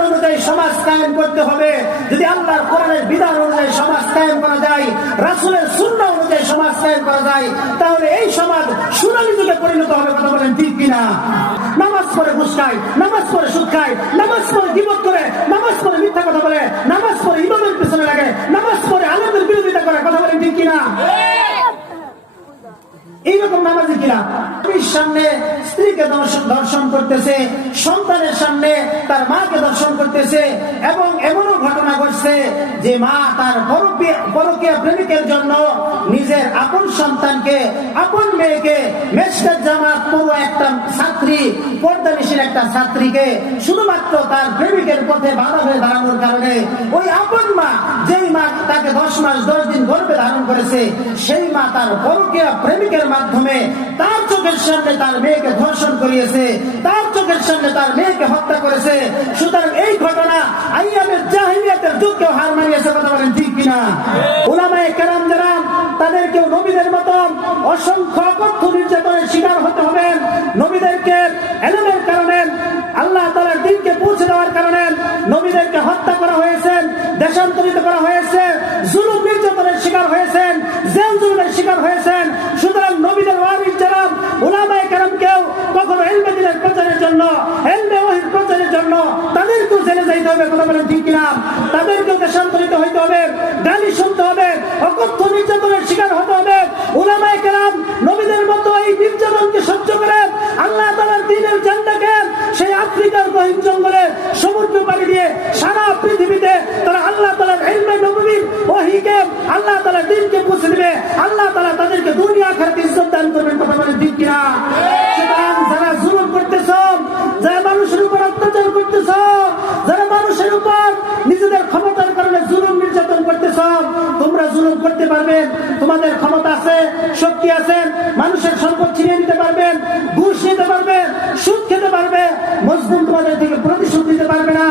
বিধান অনুযায়ী সমাজ কায়েম করতে হবে। যদি আল্লাহর কোরআনের বিধান অনুযায়ী সমাজ কায়েম করা যায়, রাসূলের সুন্নাহ অনুযায়ী সমাজ কায়েম করা যায়, তাহলে এই সমাজ সোনালী যুগে পরিণত হবে। কথা বলেন ঠিক কিনা? নামাজ পড়ে ঘুষ খায়, নামাজ পড়ে সুদ খায়, নামাজ পড়ে গীবত করে, নামাজ পড়ে মিথ্যা কথা বলে, নামাজ পড়ে ইমামের পিছনে লাগে, নামাজ পড়ে আলেমদের বিরোধিতা করে। কথা বলেন ঠিক কিনা? এইরকম নামাজি কিনা স্ত্রীর সামনে স্ত্রীকে দর্শন করতেছে, সন্তানের সামনে তার মাকে দর্শন করতেছে, এবং এমনও ঘটনা ঘটছে যে মা তার পরকীয়া প্রেমিকের জন্য নিজের আপন সন্তানকে, আপন মেয়েকে, মেশকাত জামাত পড়ুয়া একটা ছাত্রী, পর্দানিশীল একটা ছাত্রীকে শুধুমাত্র তার প্রেমিকের পথে বাধা হয়ে দাঁড়ানোর কারণে ওই আপন মা, যেই মা তাকে 10 মাস 10 দিন গর্ভে ধারণ করেছে, সেই মা তার পরকীয়া প্রেমিকের মাধ্যমে তার চোখের সামনে তার মেয়েকে ধর্ষণ করিয়েছে, তার চোখের সামনে তার মেয়েকে হত্যা করেছে। সুতরাং এই ঘটনা আইয়ামের জাহিলিয়াতের যুগকেও হার মানিয়েছে। কথা বলেন ঠিক কিনা? উলামায়ে কেরাম যারা, তাদেরকেও নবীদের মতো অসংখ্য অকথ্য নির্যাতনের শিকার হতে হবে। নবীদেরকে এলেমের কারণে, আল্লাহ তাআলার দ্বীনকে পৌঁছে দেওয়ার কারণে নবীদেরকে হত্যা করা হয়েছে, দেশান্তরিত করা হয়েছে, জুলুম নির্যাতনের শিকার হয়েছেন, জেল জুলুমের শিকার হয়েছেন। সুতরাং নবীদের ওয়ারিস যারা, উলামায়ে কেরামকেও কখনো ইলমে দ্বীনের প্রচারের জন্য, ইলমে ওহীর প্রচারের জন্য তাদেরকেও জেলে যাইতে হবে। কথা বলেন ঠিক কিনা? তাদেরকেও দেশান্তরিত হইতে হবে, গালি শুনতে হবে, অকথ্য নির্যাতনের শিকার হতে হবে। উলামায়ে কেরাম নবীদের মতো এই নির্যাতনকে সহ্য করে আল্লাহ তাআলার দ্বীনের ঝান্ডাকে সেই আফ্রিকার গহীন জঙ্গলে, সমুদ্র পাড়ি দিয়ে সারা পৃথিবীতে তারা আল্লাহ তাআলার ইলমে নববীর ওহীকে, আল্লাহ তাআলার দ্বীনকে পৌঁছে দিবে। আল্লাহ তাআলা তাদেরকে দুনিয়া আখিরাতে ইজ্জত দান করবেন। কথা বলেন ঠিক কিনা? সুতরাং যারা জুলুম করতেছ, যারা মানুষের উপর অত্যাচার করতেছ, যারা মানুষের উপর নিজেদের ক্ষমতার কারণে জুলুম নির্যাতন করতেছ, তোমরা জুলুম করতে পারবেন, তোমাদের ক্ষমতা আছে, শক্তি আছে, মানুষের সম্পদ ছিনিয়ে নিতে পারবেন, ঘুষ নিতে পারবে, সুদ খেতে পারবে, মজলুম তোমাদের থেকে প্রতিশোধ দিতে পারবে না।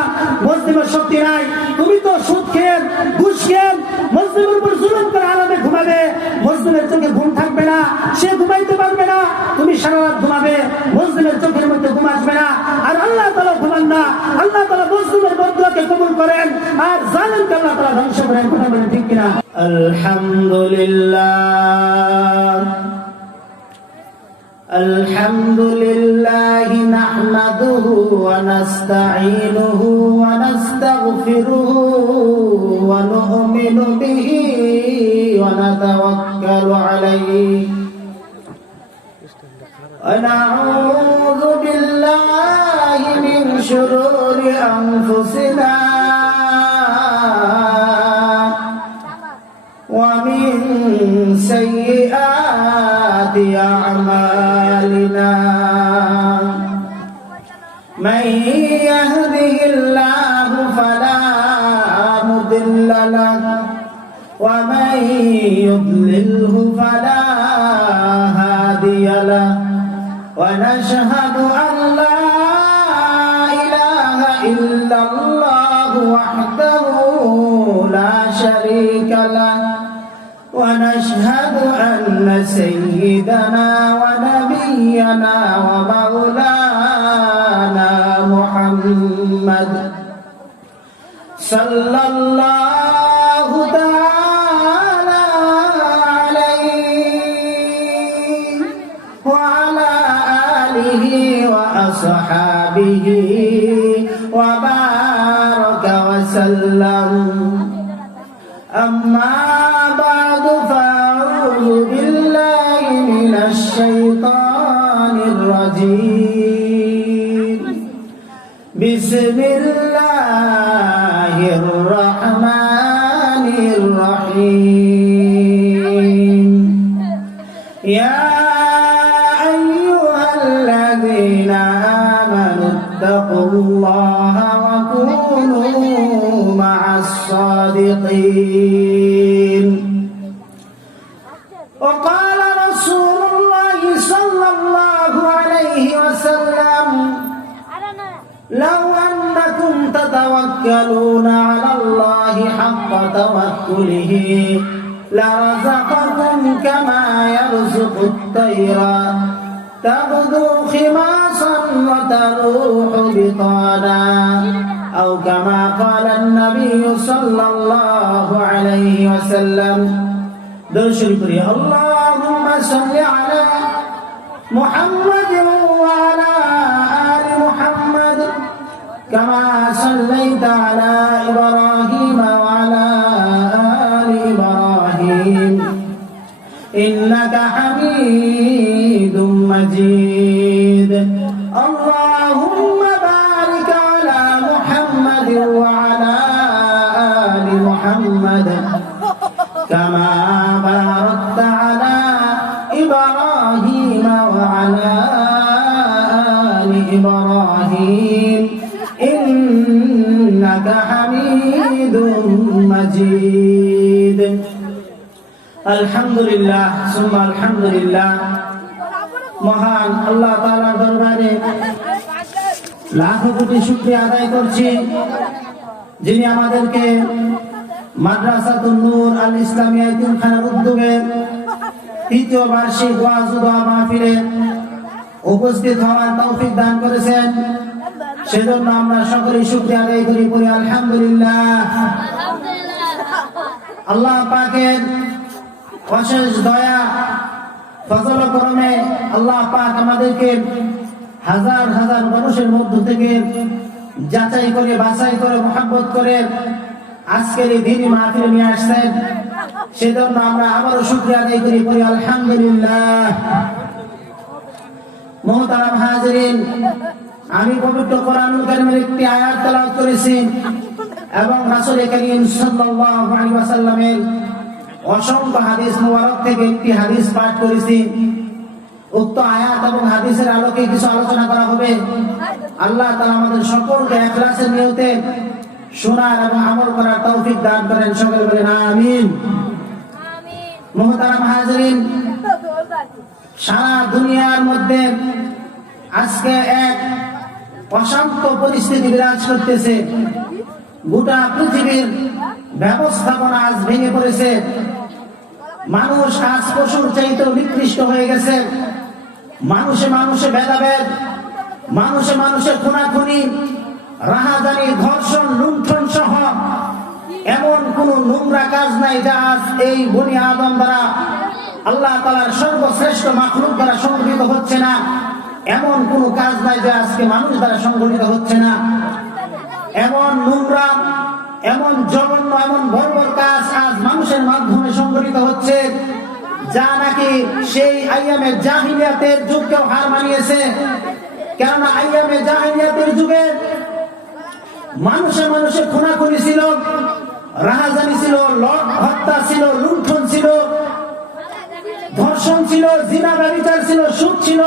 মজলুমের শক্তি নাই। তুমি তো সুদ খেয়ে, ঘুষ খেয়ে মজলুমের উপর জুলুম করে আরামে ঘুমাবে, মজলুমের চোখে ঘুম থাকবে না, সে ঘুমাইতে পারবে না, তুমি সারা রাত ঘুমাবে, মজলুমের চোখের মধ্যে ঘুম আসবে না। আর আল্লাহ তাআলা ঘুমান না। আল্লাহ তাআলা মজলুমের বদুয়াকে কবুল করেন, আর জালিমকে আল্লাহ তাআলা ধ্বংস করেন। কথা বলেন ঠিক কিনা? আলহামদুলিল্লাহ, আলহামদুলিল্লাহ নাহমাদুহু ওয়া নাস্তাঈনুহু ওয়া নাস্তাগফিরুহু ওয়া নু'মিনু বিহি ওয়া নাতাওয়াক্কালু আলাইহি ওয়া নাউযু বিল্লাহি মিন শুরুরি আনফুসিনা ওয়া মিন সাইয়্যাতি আ'মালিনা। মান ইয়াহদিহিল্লাহু ফালা মুদিল্লা লাহু ওয়া মান ইউদ্লিলহু ফালা হাদিয়া লাহু ওয়া নাশহাদু আন লা ইলাহা ইল্লাল্লাহু ওয়াহদাহু লা শারীকা লাহু ونشهد أن سيدنا ونبينا ومولانا محمد صلى الله تعالى عليه وعلى آله وأصحابه وبارك وسلم. أما بعد فأعوذ بالله من الشيطان الرجيم. بسم الله الرحمن الرحيم. يا أيها الذين آمنوا اتقوا الله وكونوا مع الصادقين. وقال رسول الله صلى الله عليه وسلم لو أنكم تتوكلون على الله حق توكله لرزقكم كما يرزق الطير تغدو خماصا وتروح بطانا أو كما قال النبي صلى الله عليه وسلم درشري اللهم صل على محمد وعلى آل محمد كما صليت على إبراهيم وعلى آل إبراهيم إنك حميد مجيد اللهم بارك على محمد وعلى آل محمد كما باركت على إبراهيم وعلى آل إبراهيم إنك حميد مجيد আলহামদুলিল্লাহ সুম্মা আলহামদুলিল্লাহ। মহান আল্লাহ তাআলার দরবারে লাখো কোটি শুকরিয়া আদায় করছি, যিনি আমাদেরকে মাদ্রাসাতুন নূর আল ইসলামিয়া ইতিমখানার উদ্যোগে তৃতীয় বার্ষিক ওয়াজ ও দোয়া মাহফিলে উপস্থিত হওয়ার তৌফিক দান করেছেন। সেজন্য আমরা সকলেই শুকরিয়া আদায় করি, বলি আলহামদুলিল্লাহ। আল্লাহ পাকের অশেষ দয়া ফজল করমে আল্লাহ পাক আমাদেরকে হাজার হাজার মানুষের মধ্য থেকে যাচাই করে বাছাই করে মহব্বত করে আজকের এই দিনই মাহফিলে নিয়ে আসছেন। সেজন্য আমরা আবারও শুকরিয়া আদায় করি, বলি আলহামদুলিল্লাহ। মুহতারাম হাজিরিন, আমি পবিত্র কোরআনুল কারীমের একটি আয়াত তেলাওয়াত করেছি এবং রাসূল করিম সাল্লাল্লাহু আলাইহি ওয়াসাল্লামের অসংখ্য হাদিস মুবারক থেকে একটি হাদিস পাঠ করেছি। উক্ত আয়াত এবং হাদিসের আলোকে কিছু আলোচনা করা হবে। আল্লাহ তাআলা আমাদের সকলকে ইখলাসের নিয়তে শোনার এবং আমল করার তৌফিক দান করেন, সকলে বলেন আমিন। মুহতারাম হাজিরিন, সারা দুনিয়ার মধ্যে আজকে এক অশান্ত পরিস্থিতি বিরাজ করতেছে। গোটা পৃথিবীর ব্যবস্থাপনা আজ ভেঙে পড়েছে। মানুষ আজ পশুর চাইতে নিকৃষ্ট হয়ে গেছে। মানুষে মানুষে ভেদাভেদ, মানুষে মানুষে খুনাখুনি, রাহাজানি, ধর্ষণ, লুণ্ঠন সহ এমন কোন নোংরা কাজ নাই যা আজ এই বনি আদম দ্বারা, আল্লাহ তাআলার সর্বশ্রেষ্ঠ মাখলুক দ্বারা সংগঠিত হচ্ছে না। এমন কোন কাজ নাই যা আজকে মানুষ দ্বারা সংগঠিত হচ্ছে না। এমন নোংরা, এমন জঘন্য, এমন বর্বর কাজ আজ মানুষের মাধ্যমে সংগঠিত হচ্ছে যা নাকি সেই আইয়ামে জাহিলিয়াতের যুগকেও হার মানিয়েছে। কেননা আইয়ামে জাহিলিয়াতের যুগে মানুষে মানুষে খুনাখুনি ছিল, রাহাজানি ছিল, হত্যা ছিল, লুণ্ঠন ছিল, ধর্ষণ ছিল, জিনা ব্যভিচার ছিল, সুদ ছিল।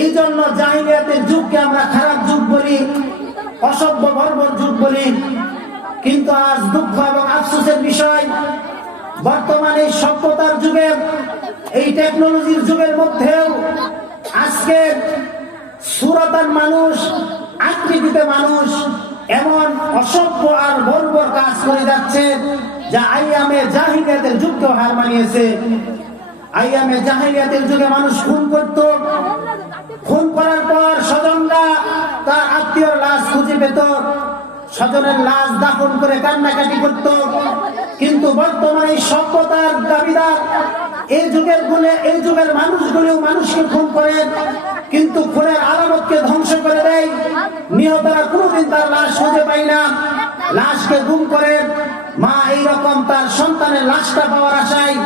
এই জন্য জাহিলিয়াতের যুগকে আমরা খারাপ যুগ বলি, অসভ্য বর্বর যুগ বলি। কিন্তু আজ দুঃখ এবং আফসোসের বিষয়, বর্তমানে সভ্যতার যুগে, এই টেকনোলজির যুগের মধ্যেও আজকে সুরতার মানুষ, আকৃতিতে মানুষ এমন অসভ্য আর বর্বর কাজ করে যাচ্ছে যা আইয়ামে জাহিলিয়াতের যুগকেও হার মানিয়েছে। আইয়ামে জাহিলিয়াতের যুগে মানুষ খুন করত, খুন করার পর স্বজনরা তার আত্মীয়র লাশ খুঁজে পেত, স্বজনের লাশ দাফন করে কান্নাকাটি করত। কিন্তু বর্তমানে সভ্যতার দাবিদার এই যুগের মানুষগুলিও মানুষকে খুন করে, কিন্তু খুনের আলামতকে ধ্বংস করে দেয়। নিহতরা কোনোদিন তার লাশ খুঁজে পায় না, লাশকে গুম করে। মা এইরকম তার সন্তানের লাশটা পাওয়ার আশায়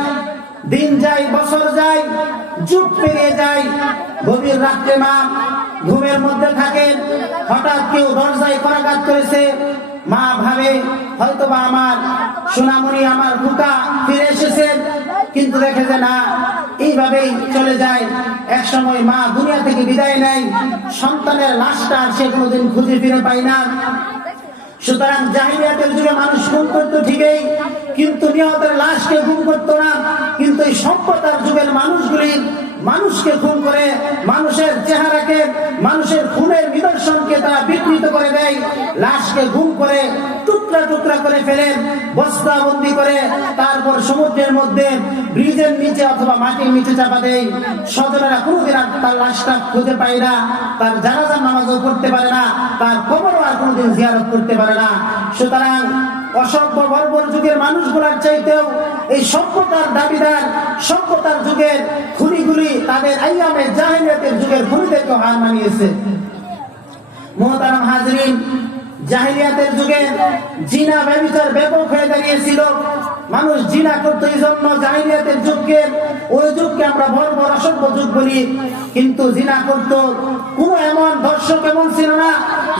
দিন যায়, বছর যায়, যুগ পেরিয়ে যায়। গভীর রাত্রে মা ঘুমের মধ্যে থাকে, হঠাৎ কেউ দরজায় করাঘাত করেছে। মা ভাবে হয়তোবা আমার সোনামণি, আমার বুকা ফিরে এসেছে, কিন্তু দেখে যে না, এইভাবেই চলে যায়। এক সময় মা দুনিয়া থেকে বিদায় নেয়, সন্তানের লাশটা সে কোনোদিন খুঁজে ফিরে পায় না। সুতরাং জাহিলিয়াতের যুগে মানুষ খুন করতো ঠিকই, কিন্তু নিহতের লাশকে খুন করতো না। কিন্তু এই সভ্যতার যুগের মানুষগুলি মানুষকে খুন করে, মানুষের চেহারাকে, মানুষের খুনের নিদর্শনকে তারা বিকৃত করে দেয়, লাশকে গুম করে টুকরা টুকরা টুকরা করে ফেলে বস্তাবন্দি করে তারপর সমুদ্রের মধ্যে ব্রিজের নিচে অথবা মাটির নিচে চাপা দেয়। স্বজনেরা কোনোদিন আর তার লাশটা খুঁজে পায় না, তার জানাজার নামাজও পড়তে পারে না, তার কবরও আর কোনোদিন জিয়ারত করতে পারে না। সুতরাং অসভ্য বর্বর যুগের মানুষগুলার চাইতেও এই সভ্যতার দাবিদার সভ্যতার যুগের খুনিগুলি তাদের আইয়ামে জাহিলিয়াতের যুগের খুনিদেরকে হার মানিয়েছে। মুহতারাম হাজরিন, জাহিলিয়াতের যুগে জিনা ব্যভিচার ব্যাপক হয়ে দাঁড়িয়েছিল। মানুষ জিনা করত, এই জন্য জাহিলিয়াতের যুগকে ওই যুগকে আমরা বর্বর অসভ্য যুগ বলি। কিন্তু জিনা করত কোন এমন দর্শক এমন ছিল না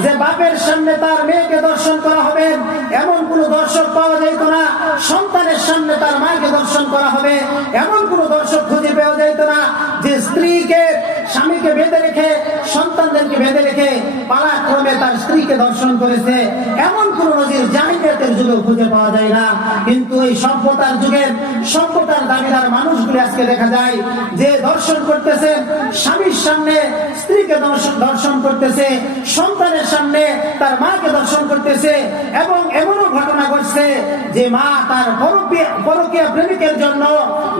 যে বাপের সামনে তার মেয়েকে দর্শন করা হবে, এমন কোন দর্শক পাওয়া যেত না। সন্তানের সামনে তার মাকে দর্শন করা হবে, এমন কোন দর্শক খুঁজে পাওয়া যেত না। যে স্ত্রীকে স্বামীকে বেঁধে রেখে সন্তানদেরকে বেঁধে রেখে পালাক্রমে তার স্ত্রীকে দর্শন করেছে, এমন কোন নজির জাহিলিয়াতের যুগে খুঁজে পাওয়া যায় না। কিন্তু এই সভ্যতার যুগের সভ্যতার দাবিদার মানুষগুলি আজকে দেখা যায় যে দর্শন করতেছে, স্বামীর সামনে স্ত্রীকে দর্শন করতেছে, সন্তানের সামনে তার মাকে দর্শন করতেছে। এবং এমনও ঘটনা ঘটছে যে মা তার পরকীয়া প্রেমিকের জন্য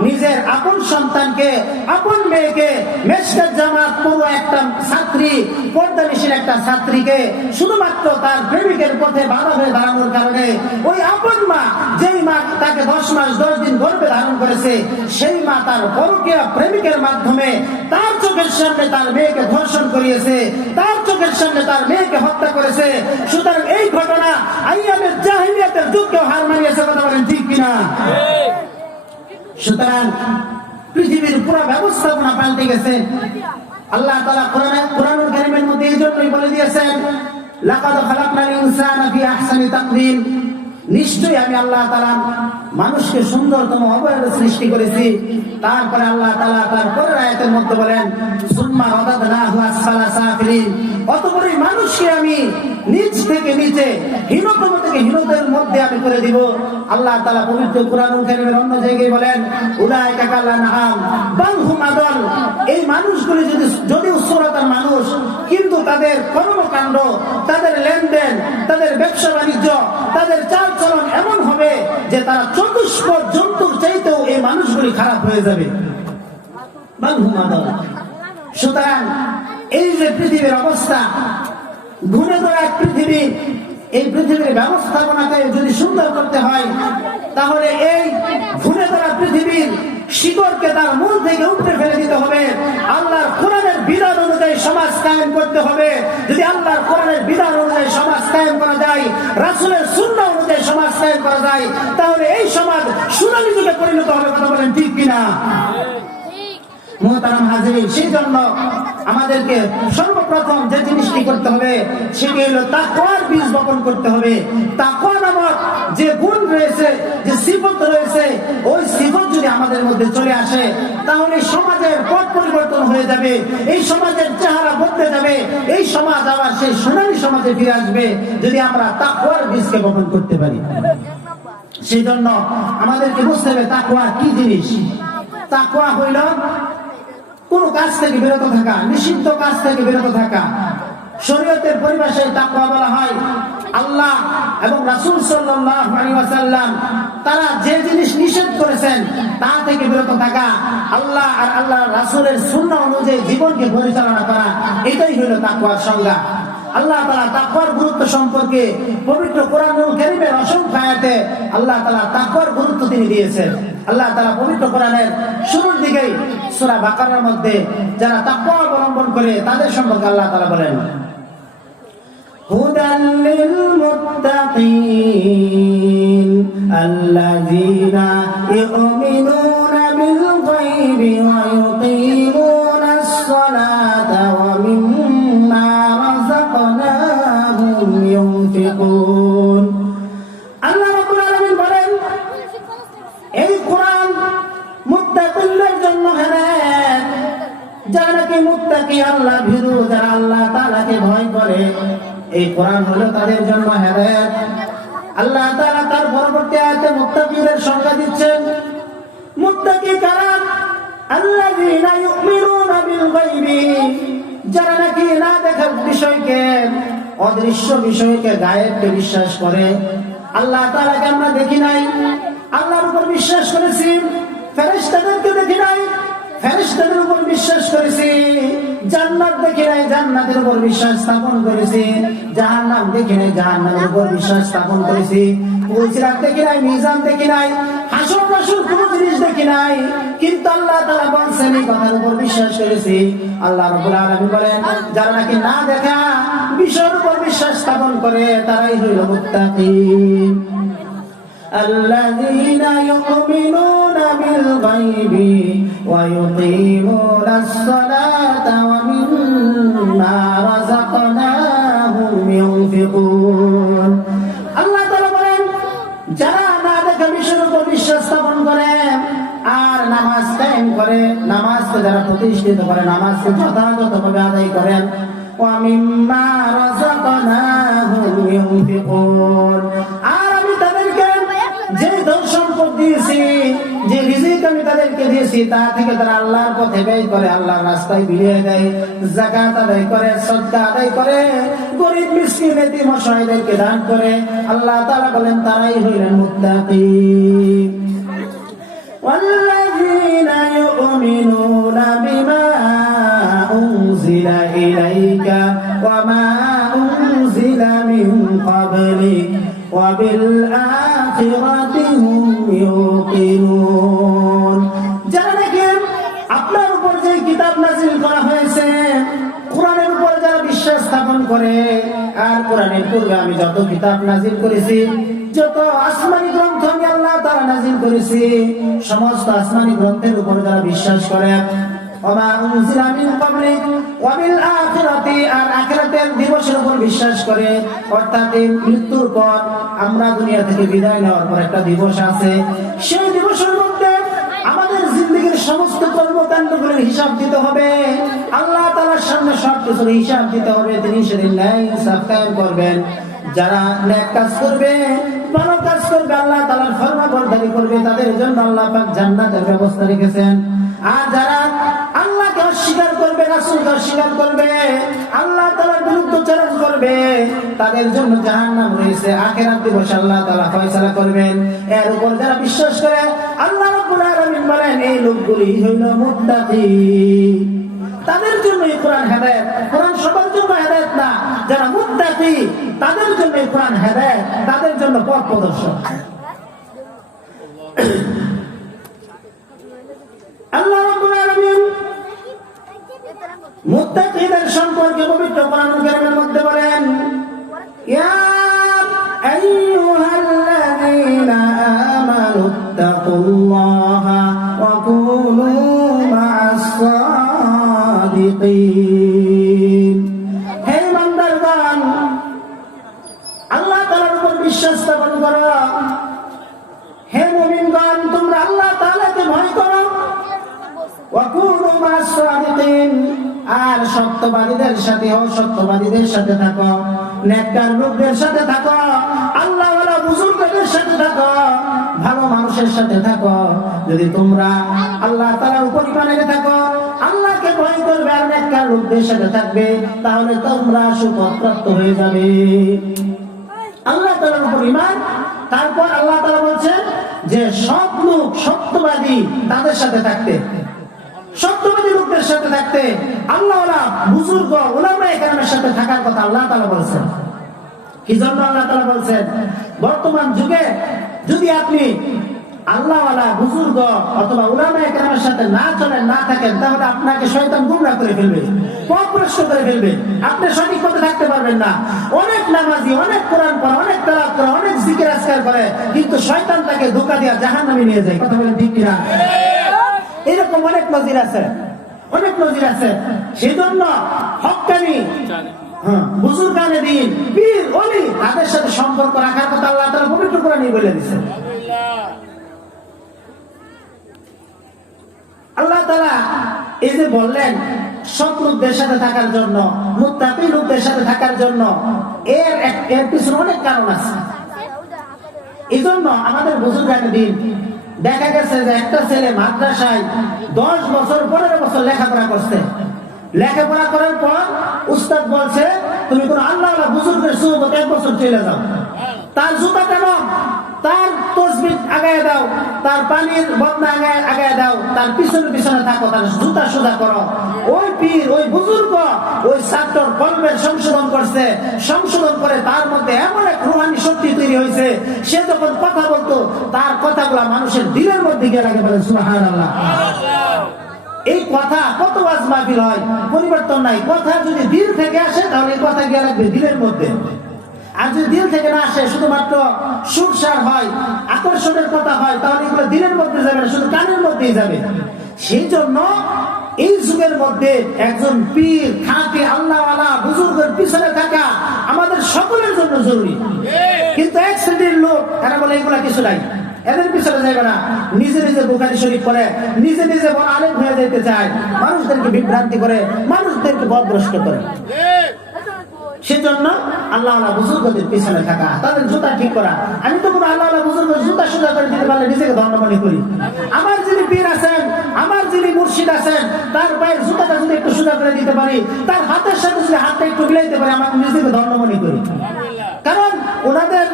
নিজের আপন সন্তানকে, আপন মেয়েকে, মেশকাত জামাত পুরো একটা ছাত্রী, পর্দানিশীল একটা ছাত্রীকে শুধুমাত্র তার প্রেমিকের পথে বাধা হয়ে দাঁড়ানোর কারণে ওই আপন মা, যেই মা তাকে 10 মাস 10 দিন গর্ভে ধারণ করেছে, সেই মা তার পরকীয়া প্রেমিকের মাধ্যমে তার চোখের সামনে তার মেয়েকে ধর্ষণ করিয়েছে, তার চোখের সামনে তার মেয়েকে হত্যা করেছে। সুতরাং এই ঘটনা আইয়ামের জাহিলিয়াতের যুগকেও হার মানিয়েছে। কথা বলেন ঠিক কিনা? সুতরাং পৃথিবীর পুরো ব্যবস্থাপনা পাল্টে গেছে। আল্লাহ তাআলা কোরআনুল কারীমের মধ্যে এই জন্যই বলে দিয়েছেন, লাকাদ খালাকনাল ইনসানা ফি আহসানি তাকওয়িম, নিশ্চয়ই আমি আল্লাহ তাআলা মানুষকে সুন্দরতম অবয়বে সৃষ্টি করেছি। তারপরে আল্লাহ তাআলা তার পরের আয়াতের মধ্যে বলেন, সুম্মা রাদাদনাহু আসফালা সাফিলিন, অতঃপর এই মানুষকে আমি নিচ থেকে নিচে, হীনতম থেকে হীনতার মধ্যে আমি করে দিব। আল্লাহ তাআলা পবিত্র কোরআনুল কারীমের অন্য জায়গায় বলেন, উলাইকা কাল আনআম বাল হুম আদল, এই মানুষগুলি যদি সূরাতার মানুষ, কিন্তু তাদের কর্মকাণ্ড, তাদের লেনদেন, তাদের ব্যবসা বাণিজ্য, তাদের চাল চলন এমন হবে যে তারা চতুষ্প জন্তুর চাইতেও এই মানুষগুলি খারাপ হয়ে যাবে। বাল হুম আদল। সুতরাং এই যে পৃথিবীর অবস্থা, ঘুরে ধরা এক পৃথিবী, এই পৃথিবীর ব্যবস্থাপনাকে যদি সুন্দর করতে হয়, তাহলে এই ঘুরে ধরা পৃথিবীর শিকড়কে তার মূল থেকে উপড়ে ফেলে দিতে হবে। আল্লাহর কোরআনের বিধান অনুযায়ী সমাজ কায়েম করতে হবে। যদি আল্লাহর কোরআনের বিধান অনুযায়ী সমাজ কায়েম করা যায়, রাসূলের সুন্নাহ অনুযায়ী সমাজ কায়েম করা যায়, তাহলে এই সমাজ সোনালী যুগে পরিণত হবে। কথা বলেন ঠিক কিনা? মুহতারাম হাজিরিন, সেই জন্য আমাদেরকে সর্বপ্রথম যে জিনিসটি করতে হবে সেটি হলো তাকওয়ার বীজ বপন করতে হবে। তাকওয়া নামক যে গুণ রয়েছে, যে সিফত রয়েছে, ওই সিফত যদি আমাদের মধ্যে চলে আসে, তাহলে সমাজের পথ পরিবর্তন হয়ে যাবে, এই সমাজের চেহারা বদলে যাবে, এই সমাজ আবার সেই সোনালী সমাজে ফিরে আসবে যদি আমরা তাকওয়ার বীজকে বপন করতে পারি। সেই জন্য আমাদেরকে বুঝতে হবে তাকওয়া কি জিনিস। তাকওয়া হইল কোন কাজ থেকে বিরত থাকা, নিষিদ্ধ কাজ থেকে বিরত থাকা। শরীয়তের পরিভাষায় তাকওয়া বলা হয় আল্লাহ এবং রাসূল সাল্লাল্লাহু আলাইহি ওয়াসাল্লাম তারা যে জিনিস নিষেধ করেছেন তা থেকে বিরত থাকা, আল্লাহ আর আল্লাহর রাসূলের সুন্নাহ অনুযায়ী জীবনকে পরিচালনা করা, এটাই হলো তাকওয়ার সংজ্ঞা। আল্লাহ তাআলা তাকওয়ার গুরুত্ব সম্পর্কে পবিত্র কোরআনুল কারীমের অসংখ্য আয়াতে আল্লাহ তাআলা তাকওয়ার গুরুত্ব তিনি দিয়েছেন। আল্লাহ তাআলা পবিত্র কোরআনের শুরুর দিকেই সূরা বাকারার মধ্যে যারা তাকওয়া অবলম্বন করে তাদের সম্পর্কে আল্লাহ তাআলা বলেন, হুদাল লিল মুত্তাকিন আল্লাযীনা ইউমিনুনা বিল গায়বি ওয়া ইউকিমুনাস সালাতা ওয়া মিম্মা রাযাকনাহুম ইউনফিকুন। আল্লাহ রাব্বুল আলামিন বলেন, এই কোরআন মুত্তাকিনদের জন্য হেদায়েত, যারা নাকি মুত্তাকি, আল্লাহ ভীরু, যারা আল্লাহ তাআলাকে ভয় করে, এই কোরআন হলো তাদের জন্য হেদায়েত। আল্লাহ তাআলা তার পরবর্তী আয়াতে মুত্তাকিদের সংজ্ঞা দিচ্ছেন। মুত্তাকি কারা? আল্লাযীনা ইউমিনুনা বিল গায়বি, যারা নাকি না দেখা বিষয়কে, অদৃশ্য বিষয়কে, গায়েবকে বিশ্বাস করে। আল্লাহ তাআলাকে আমরা দেখি নাই, আল্লাহর উপর বিশ্বাস করেছি। ফেরেশতাদেরকে দেখি নাই, ফেরেশতাদের উপর বিশ্বাস করেছি। জান্নাত দেখি নাই, জান্নাতের উপর বিশ্বাস স্থাপন করেছি। জাহান্নাম দেখি নাই, জাহান্নামের উপর বিশ্বাস স্থাপন করেছি। পুলসিরাত দেখি নাই, মিজান দেখি নাই, হাসর নাসর কোন জিনিস দেখি নাই, কিন্তু আল্লাহ তাআলা বলেন এই কথার উপর বিশ্বাস করেছি। আল্লাহ রাব্বুল আলামিন বলেন যারা নাকি না দেখা বিষয়ের উপর বিশ্বাস স্থাপন করে তারাই হইল মুত্তাকিন। الذين يؤمنون بالغيب ويقيمون الصلاة ومما رزقناهم ينفقون। আল্লাহ তাআলা বলেন যারা না দেখা বিষয়ের উপর বিশ্বাস স্থাপন করে আর নামাজ কায়েম করে, নামাজকে যারা প্রতিষ্ঠিত করে, নামাজকে যথাযথভাবে আদায় করেন, ومما رزقناهم ينفقون। আর আমি তাদেরকে যে ধন সম্পদ দিয়েছি, যে রিজিক আমি তাদেরকে দিয়েছি তা থেকে তারা আল্লাহর পথে ব্যয় করে, আল্লাহর রাস্তায় বিলিয়ে দেয়, যাকাত আদায় করে, সদকা আদায় করে, গরীব মিসকিন এতিম অসহায়দেরকে দান করে। আল্লাহ তাআলা বলেন তারাই হইলেন মুত্তাকিন। والذين يؤمنون بما أنزل إليك وما أنزل من قبلك وبالآخرة هم يوقنون। যারা নাকি আপনার উপর যে কিতাব নাযিল করা হয়েছে, কোরআনের উপর যারা বিশ্বাস স্থাপন করে, আর কোরআনের পূর্বে আমি যত কিতাব নাযিল করেছি, যত আসমানি গ্রন্থ আমি আল্লাহ তাআলা নাযিল করেছি, সমস্ত আসমানি গ্রন্থের উপর যারা বিশ্বাস করে, ওমা উনজিলা মিন ক্বাবলিক ওয়া বিল আখিরাতি, আর আখিরাতের দিবসের উপর বিশ্বাস করে, অর্থাৎ এই মৃত্যুর পর আমরা দুনিয়া থেকে বিদায় নেওয়ার পর একটা দিবস আছে, সেই দিবসের মধ্যে আমাদের জিন্দেগীর সমস্ত কর্মকাণ্ডগুলোর হিসাব দিতে হবে, আল্লাহ তাআলার সামনে সবকিছুর হিসাব দিতে হবে। তিনি সেদিন ন্যায় ইনসাফ কায়েম করবেন। যারা নেক কাজ করবে, ভালো কাজ করবে, আল্লাহ তাআলার ফরমাবরদারি করবে, তাদের জন্য আল্লাহ পাক জান্নাতের ব্যবস্থা রেখেছেন। আর যারা আল্লাহকে অস্বীকার করবে, রাসূলকে অস্বীকার করবে, আল্লাহ তাআলার বিরুদ্ধাচরণ করবে, তাদের জন্য জাহান্নাম রয়েছে। আখিরাত দিবসে আল্লাহ তাআলা ফয়সালা করবেন। এর উপর যারা বিশ্বাস করে, আল্লাহ রাব্বুল আলামিন বলেন এই লোকগুলি হইল মুত্তাকিন। তাদের জন্য এই কোরআন হেদায়েত। কোরআন সবার জন্য হেদায়েত না, যারা মুত্তাকি তাদের জন্য এই কোরআন হেদায়েত, তাদের জন্য পথ প্রদর্শক। আল্লাহ রাব্বুল আলামিন মুত্তাকিদের সম্পর্কে পবিত্র কোরআনুল কারীমের মধ্যে বলেন, ইয়া আইয়ুহাল্লাযীনা আমানুত্তাকুল্লাহা ওয়া কুনু মা'আস সাদিকিন। হে ইমানদারগণ, আল্লাহ তাআলার উপর বিশ্বাস স্থাপন করো। হে মুমিনগণ, তোমরা আল্লাহ তাআলাকে ভয় করো। ওয়া কুনু মা'আস সাদিকিন, আর সত্যবাদীদের সাথে, অসত্যবাদীদের সাথে থাকো, নেককার লোকদের সাথে থাকো, আল্লাহওয়ালা বুজুর্গদের সাথে থাকো, ভালো মানুষের সাথে থাকো। যদি তোমরা আল্লাহ তাআলার উপর ঈমান এনে থাকো, আল্লাহকে ভয় করবে আর নেককার লোকদের সাথে থাকবে, তাহলে তোমরা সুপথপ্রাপ্ত হয়ে যাবে। আল্লাহ তাআলার উপর ঈমান, তারপর আল্লাহ তাআলা বলছেন যে সৎ লোক, সত্যবাদী তাদের সাথে থাকতে, সত্যবাদী লোকদের সাথে থাকতে, আল্লাহওয়ালা বুজুর্গ উলামায়ে কেরামের সাথে থাকার কথা আল্লাহ তাআলা বলেছেন। কি জন্য আল্লাহ তাআলা বলেছেন? বর্তমান যুগে যদি আপনি আল্লাহওয়ালা বুজুর্গ অথবা উলামায়ে কেরামের সাথে না চলেন, না থাকেন, তাহলে আপনাকে শয়তান গুমরাহ করে ফেলবে, পথভ্রষ্ট করে ফেলবে, আপনি সঠিক পথে থাকতে পারবেন না। অনেক নামাজি, অনেক কোরআন পড়ে, অনেক তেলাওয়াত করে, অনেক জিকির আজকার করে, কিন্তু শয়তান তাকে ধোঁকা দিয়ে জাহান্নামে নিয়ে যায়। কথা বলেন ঠিক কিনা? এরকম অনেক নজির আছে, অনেক নজির আছে। সেই জন্য হক্কানি বুজুর্গানে দ্বীন, পীর, ওলি তাদের সাথে সম্পর্ক রাখার কথা আল্লাহ তাআলা পবিত্র কোরআনে বলে দিয়েছেন। আল্লাহ তাআলা এই যে বললেন সৎ লোকদের সাথে থাকার জন্য, মুত্তাকি লোকদের সাথে থাকার জন্য, এর পিছনে অনেক কারণ আছে। এই জন্য আমাদের বুজুর্গানে দ্বীন দেখা গেছে যে একটা ছেলে মাদ্রাসায় 10 বছর 15 বছর লেখাপড়া করছে, লেখাপড়া করার পর উস্তাদ বলছে তুমি কোন আল্লাহওয়ালা বুজুর্গের সুহবতে 1 বছর চলে যাও। তার জুতা টানো, তার তসবিহ আগায় দাও, তার পানির বদনা আগায় দাও, তার পিছনে পিছনে থাকো, তার জুতা সোজা করো। ওই পীর, ওই বুজুর্গ, ওই ছাত্রর কলবের সংশোধন করছে, সংশোধন করে তার মধ্যে এমন এক রুহানি শক্তি তৈরি হয়েছে, সে যখন কথা বলতো তার কথাগুলা মানুষের দিলের মধ্যে গিয়ে লাগে। বলে সুবহানাল্লাহ। এই কথা কত ওয়াজ মাহফিল হয়, পরিবর্তন নাই। কথা যদি দিল থেকে আসে তাহলে এই কথা গিয়ে লাগবে দিলের মধ্যে। আর যদি দিল থেকে না আসে, শুধুমাত্র সুরসার হয়, আকর্ষণের কথা হয়, তাহলে এগুলো দিলের মধ্যে যাবে না, শুধু কানের মধ্যেই যাবে। সেই জন্য এই যুগের মধ্যে একজন পীর, খাঁটি আল্লাহওয়ালা বুজুর্গের পিছনে থাকা আমাদের সকলের জন্য জরুরি। কিন্তু এক শ্রেণীর লোক, এরা বলে এগুলা কিছু নাই, এদের পিছনে যাবে না, নিজে নিজে বুখারী শরীফ পড়ে, নিজে নিজে বড় আলেম হয়ে যেতে চায়, মানুষদেরকে বিভ্রান্তি করে, মানুষদেরকে পথভ্রষ্ট করে। সেজন্য আল্লাহওয়ালা বুজুর্গদের পিছনে থাকা, তাদের জুতা ঠিক করা। আমি তো কোনো আল্লাহওয়ালা বুজুর্গের জুতা সোজা করে দিতে পারলে নিজেকে ধন্য মনে করি। আমার যিনি পীর আছেন, আমার যিনি মুর্শিদ আছেন, তার পায়ের জুতাটা যদি একটু সোজা করে দিতে পারি, তার হাতের সাথে যদি হাতটা একটু মিলাইতে পারি, আমার নিজেকে ধন্য মনে করি। কারণ ওনাদের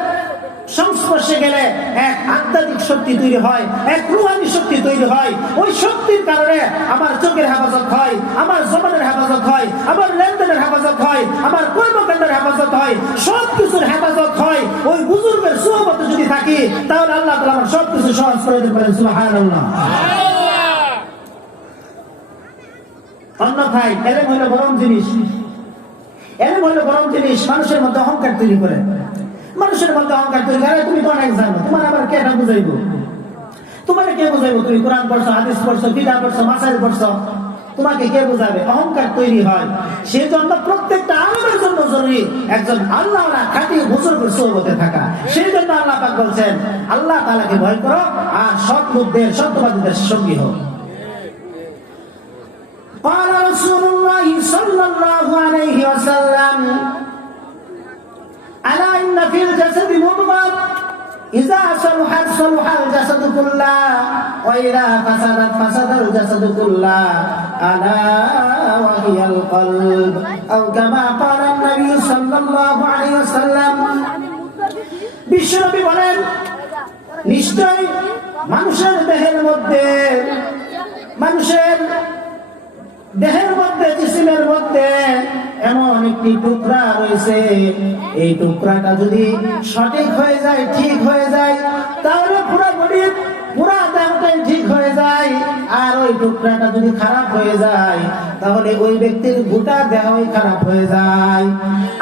সংস্পর্শে গেলে এক আধ্যাত্মিক শক্তি তৈরি হয়, এক রুহানি শক্তি তৈরি হয়। ওই শক্তির কারণে আমার চোখের হেফাজত হয়, আমার জবানের হেফাজত হয়, আমার লেনদেনের হেফাজত হয়, আমার কর্মকাণ্ডের হেফাজত হয়, সবকিছুর হেফাজত হয়। ওই বুজুর্গের সুহবতে যদি থাকি, তাহলে আল্লাহ তাআলা আমার সবকিছু সহজ করে দিতে পারেন। সুবহানাল্লাহ। অন্যথায় এলেম হইল গরম জিনিস, এলেম হইল গরম জিনিস, মানুষের মধ্যে অহংকার তৈরি করে। মানুষের মধ্যে অহংকার তৈরি করে, তুমি তো অনেক জানো, তোমার আবার কে এটা বুঝাইবো? তোমার কে বুঝাইবো? তুমি কোরআন পড়ছো, হাদিস পড়ছো, ফিদা পড়ছো, মাসাইল পড়ছো, তোমাকে কে বুঝাবে? অহংকার তৈরি হয়। সেই জন্য প্রত্যেকটা আলেমের জন্য জরুরি একজন আল্লাহওয়ালা খাঁটি বুজুর্গের সোহবতে থাকা। সেই জন্য আল্লাহ পাক বলছেন, আল্লাহ তাআলাকে ভয় করো আর সৎ লোকদের, সত্যবাদীদের সঙ্গী হও। قال رسول الله صلى الله عليه وسلم ألا إن في الجسد مضغة إذا صلحت صلح الجسد كله وإذا فسدت فسد الجسد كله ألا وهي القلب أو كما قال النبي صلى الله عليه وسلم। বিশ্বনবী বলেন, নিশ্চয় মানুষের দেহের মধ্যে, মানুষের দেহের মধ্যে, জিসিমের মধ্যে এমন একটি টুকরা রয়েছে, এই টুকরাটা যদি সঠিক হয়ে যায়, ঠিক হয়ে যায়, তাহলে পুরো বডি, পুরো দেহটাই ঠিক হয়ে যায়। আর ওই টুকরাটা যদি খারাপ হয়ে যায়, তাহলে ওই ব্যক্তির গোটা দেহই খারাপ হয়ে যায়।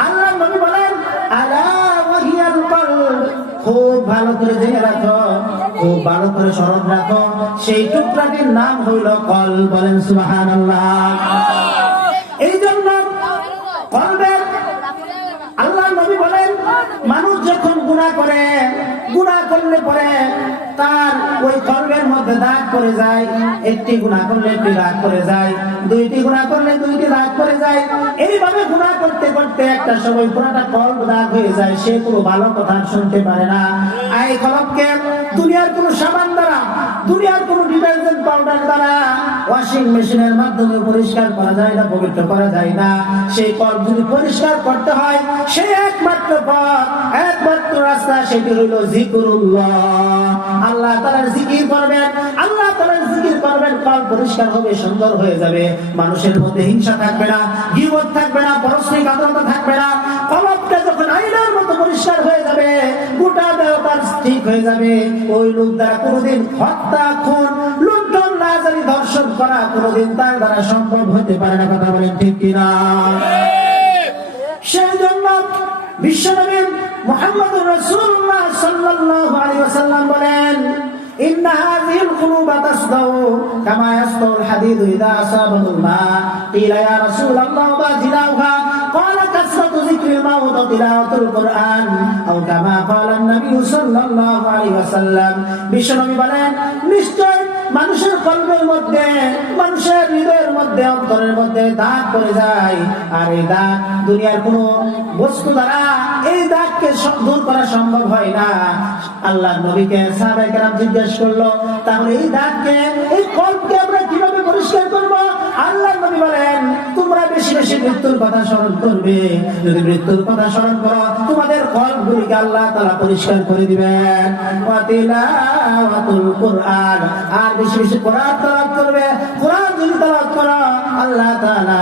আল্লাহ নবী বলেন, আলা ওয়াহিয়াল কলব, খুব ভালো করে জেনে রাখো, খুব ভালো করে স্মরণ রাখো, সেই টুকরাটির নাম হইল কল। বলেন সুবহানাল্লাহ। এই জন্য কলবের, আল্লাহ নবী বলেন, মানুষ যখন গুনাহ করে, গুনাহ করলে পরে তার ওই কলবের মধ্যে দাগ পড়ে যায়। একটি গুনাহ করলে একটি দাগ পড়ে যায়, দুইটি গুনাহ করলে দুইটি দাগ পড়ে যায়। এইভাবে গুনাহ করতে করতে একটা সময় পুরোটা কলব দাগ হয়ে যায়, সে কোনো ভালো কথা শুনতে পারে না। এই কলবকে দুনিয়ার কোনো সাবান দ্বারা, দুনিয়ার কোনো ডিটারজেন্ট পাউডার দ্বারা, ওয়াশিং মেশিনের মাধ্যমে পরিষ্কার করা যায় না, পবিত্র করা যায় না। সেই কলব যদি পরিষ্কার করতে হয়, সেই একমাত্র পথ, একমাত্র রাস্তা, সেটি হইল জিকিরুল্লাহ। আল্লাহ তাআলার জিকির করবেন, আল্লাহ তাআলার জিকির করবেন, কলব পরিষ্কার হবে, সুন্দর হয়ে যাবে। মানুষের মধ্যে হিংসা থাকবে না, গীবত থাকবে না, পরস্পরিক আদালত থাকবে না। কলবটা যখন আয়নার মতো পরিষ্কার হয়ে যাবে, গোটা দেহ তার ঠিক হয়ে যাবে। ওই লোক দ্বারা কোনোদিন হত্যা, খুন, লুণ্ঠন, নাজারি, ধর্ষণ করা কোনোদিন তার দ্বারা সম্ভব হতে পারে না। কথা বলেন ঠিক কিনা? সেই জন্য বিশ্বনবী মুহাম্মদুর রাসূলুল্লাহ সাল্লাল্লাহু আলাইহি ওয়াসাল্লাম বলেন, ইন্না হাযিহিল কুলুবা তাসদাউ কামা ইয়াসদাউল হাদীদু ইযা আসাবাহুল মা। কিলা ইয়া রাসূলুল্লাহ মা জিলাউহা? ক্বালা কাসরাতু যিকরিল মাউত ওয়া তিলাওয়াতুল কুরআন আও কামা ক্বালা নবী সাল্লাল্লাহু আলাইহি ওয়াসাল্লাম। বিশ্বনবী বলেন, নিশ্চয় মানুষের কলবের মধ্যে, মানুষের হৃদয়ের মধ্যে, অন্তরের মধ্যে দাগ পড়ে যায়। আর এই দাগ দুনিয়ার কোনো বস্তু দ্বারা এই দাগকে দূর করা সম্ভব হয় না। আল্লাহ নবীকে সাহাবায়ে কেরাম জিজ্ঞেস করলো, তাহলে এই দাগকে, এই কলবকে আমরা কিভাবে পরিষ্কার করব? আল্লাহ নবী বলেন, তোমরা বেশি বেশি মৃত্যুর কথা স্মরণ করবে। যদি মৃত্যুর কথা স্মরণ করো, তোমাদের কলবগুলিকে আল্লাহ তাআলা পরিষ্কার করে দিবেন। ওয়া তিলাওয়াতুল কুরআন, আর বেশি বেশি কোরআন তেলাওয়াত করবে। কোরআন যদি তেলাওয়াত করো, আল্লাহ তাআলা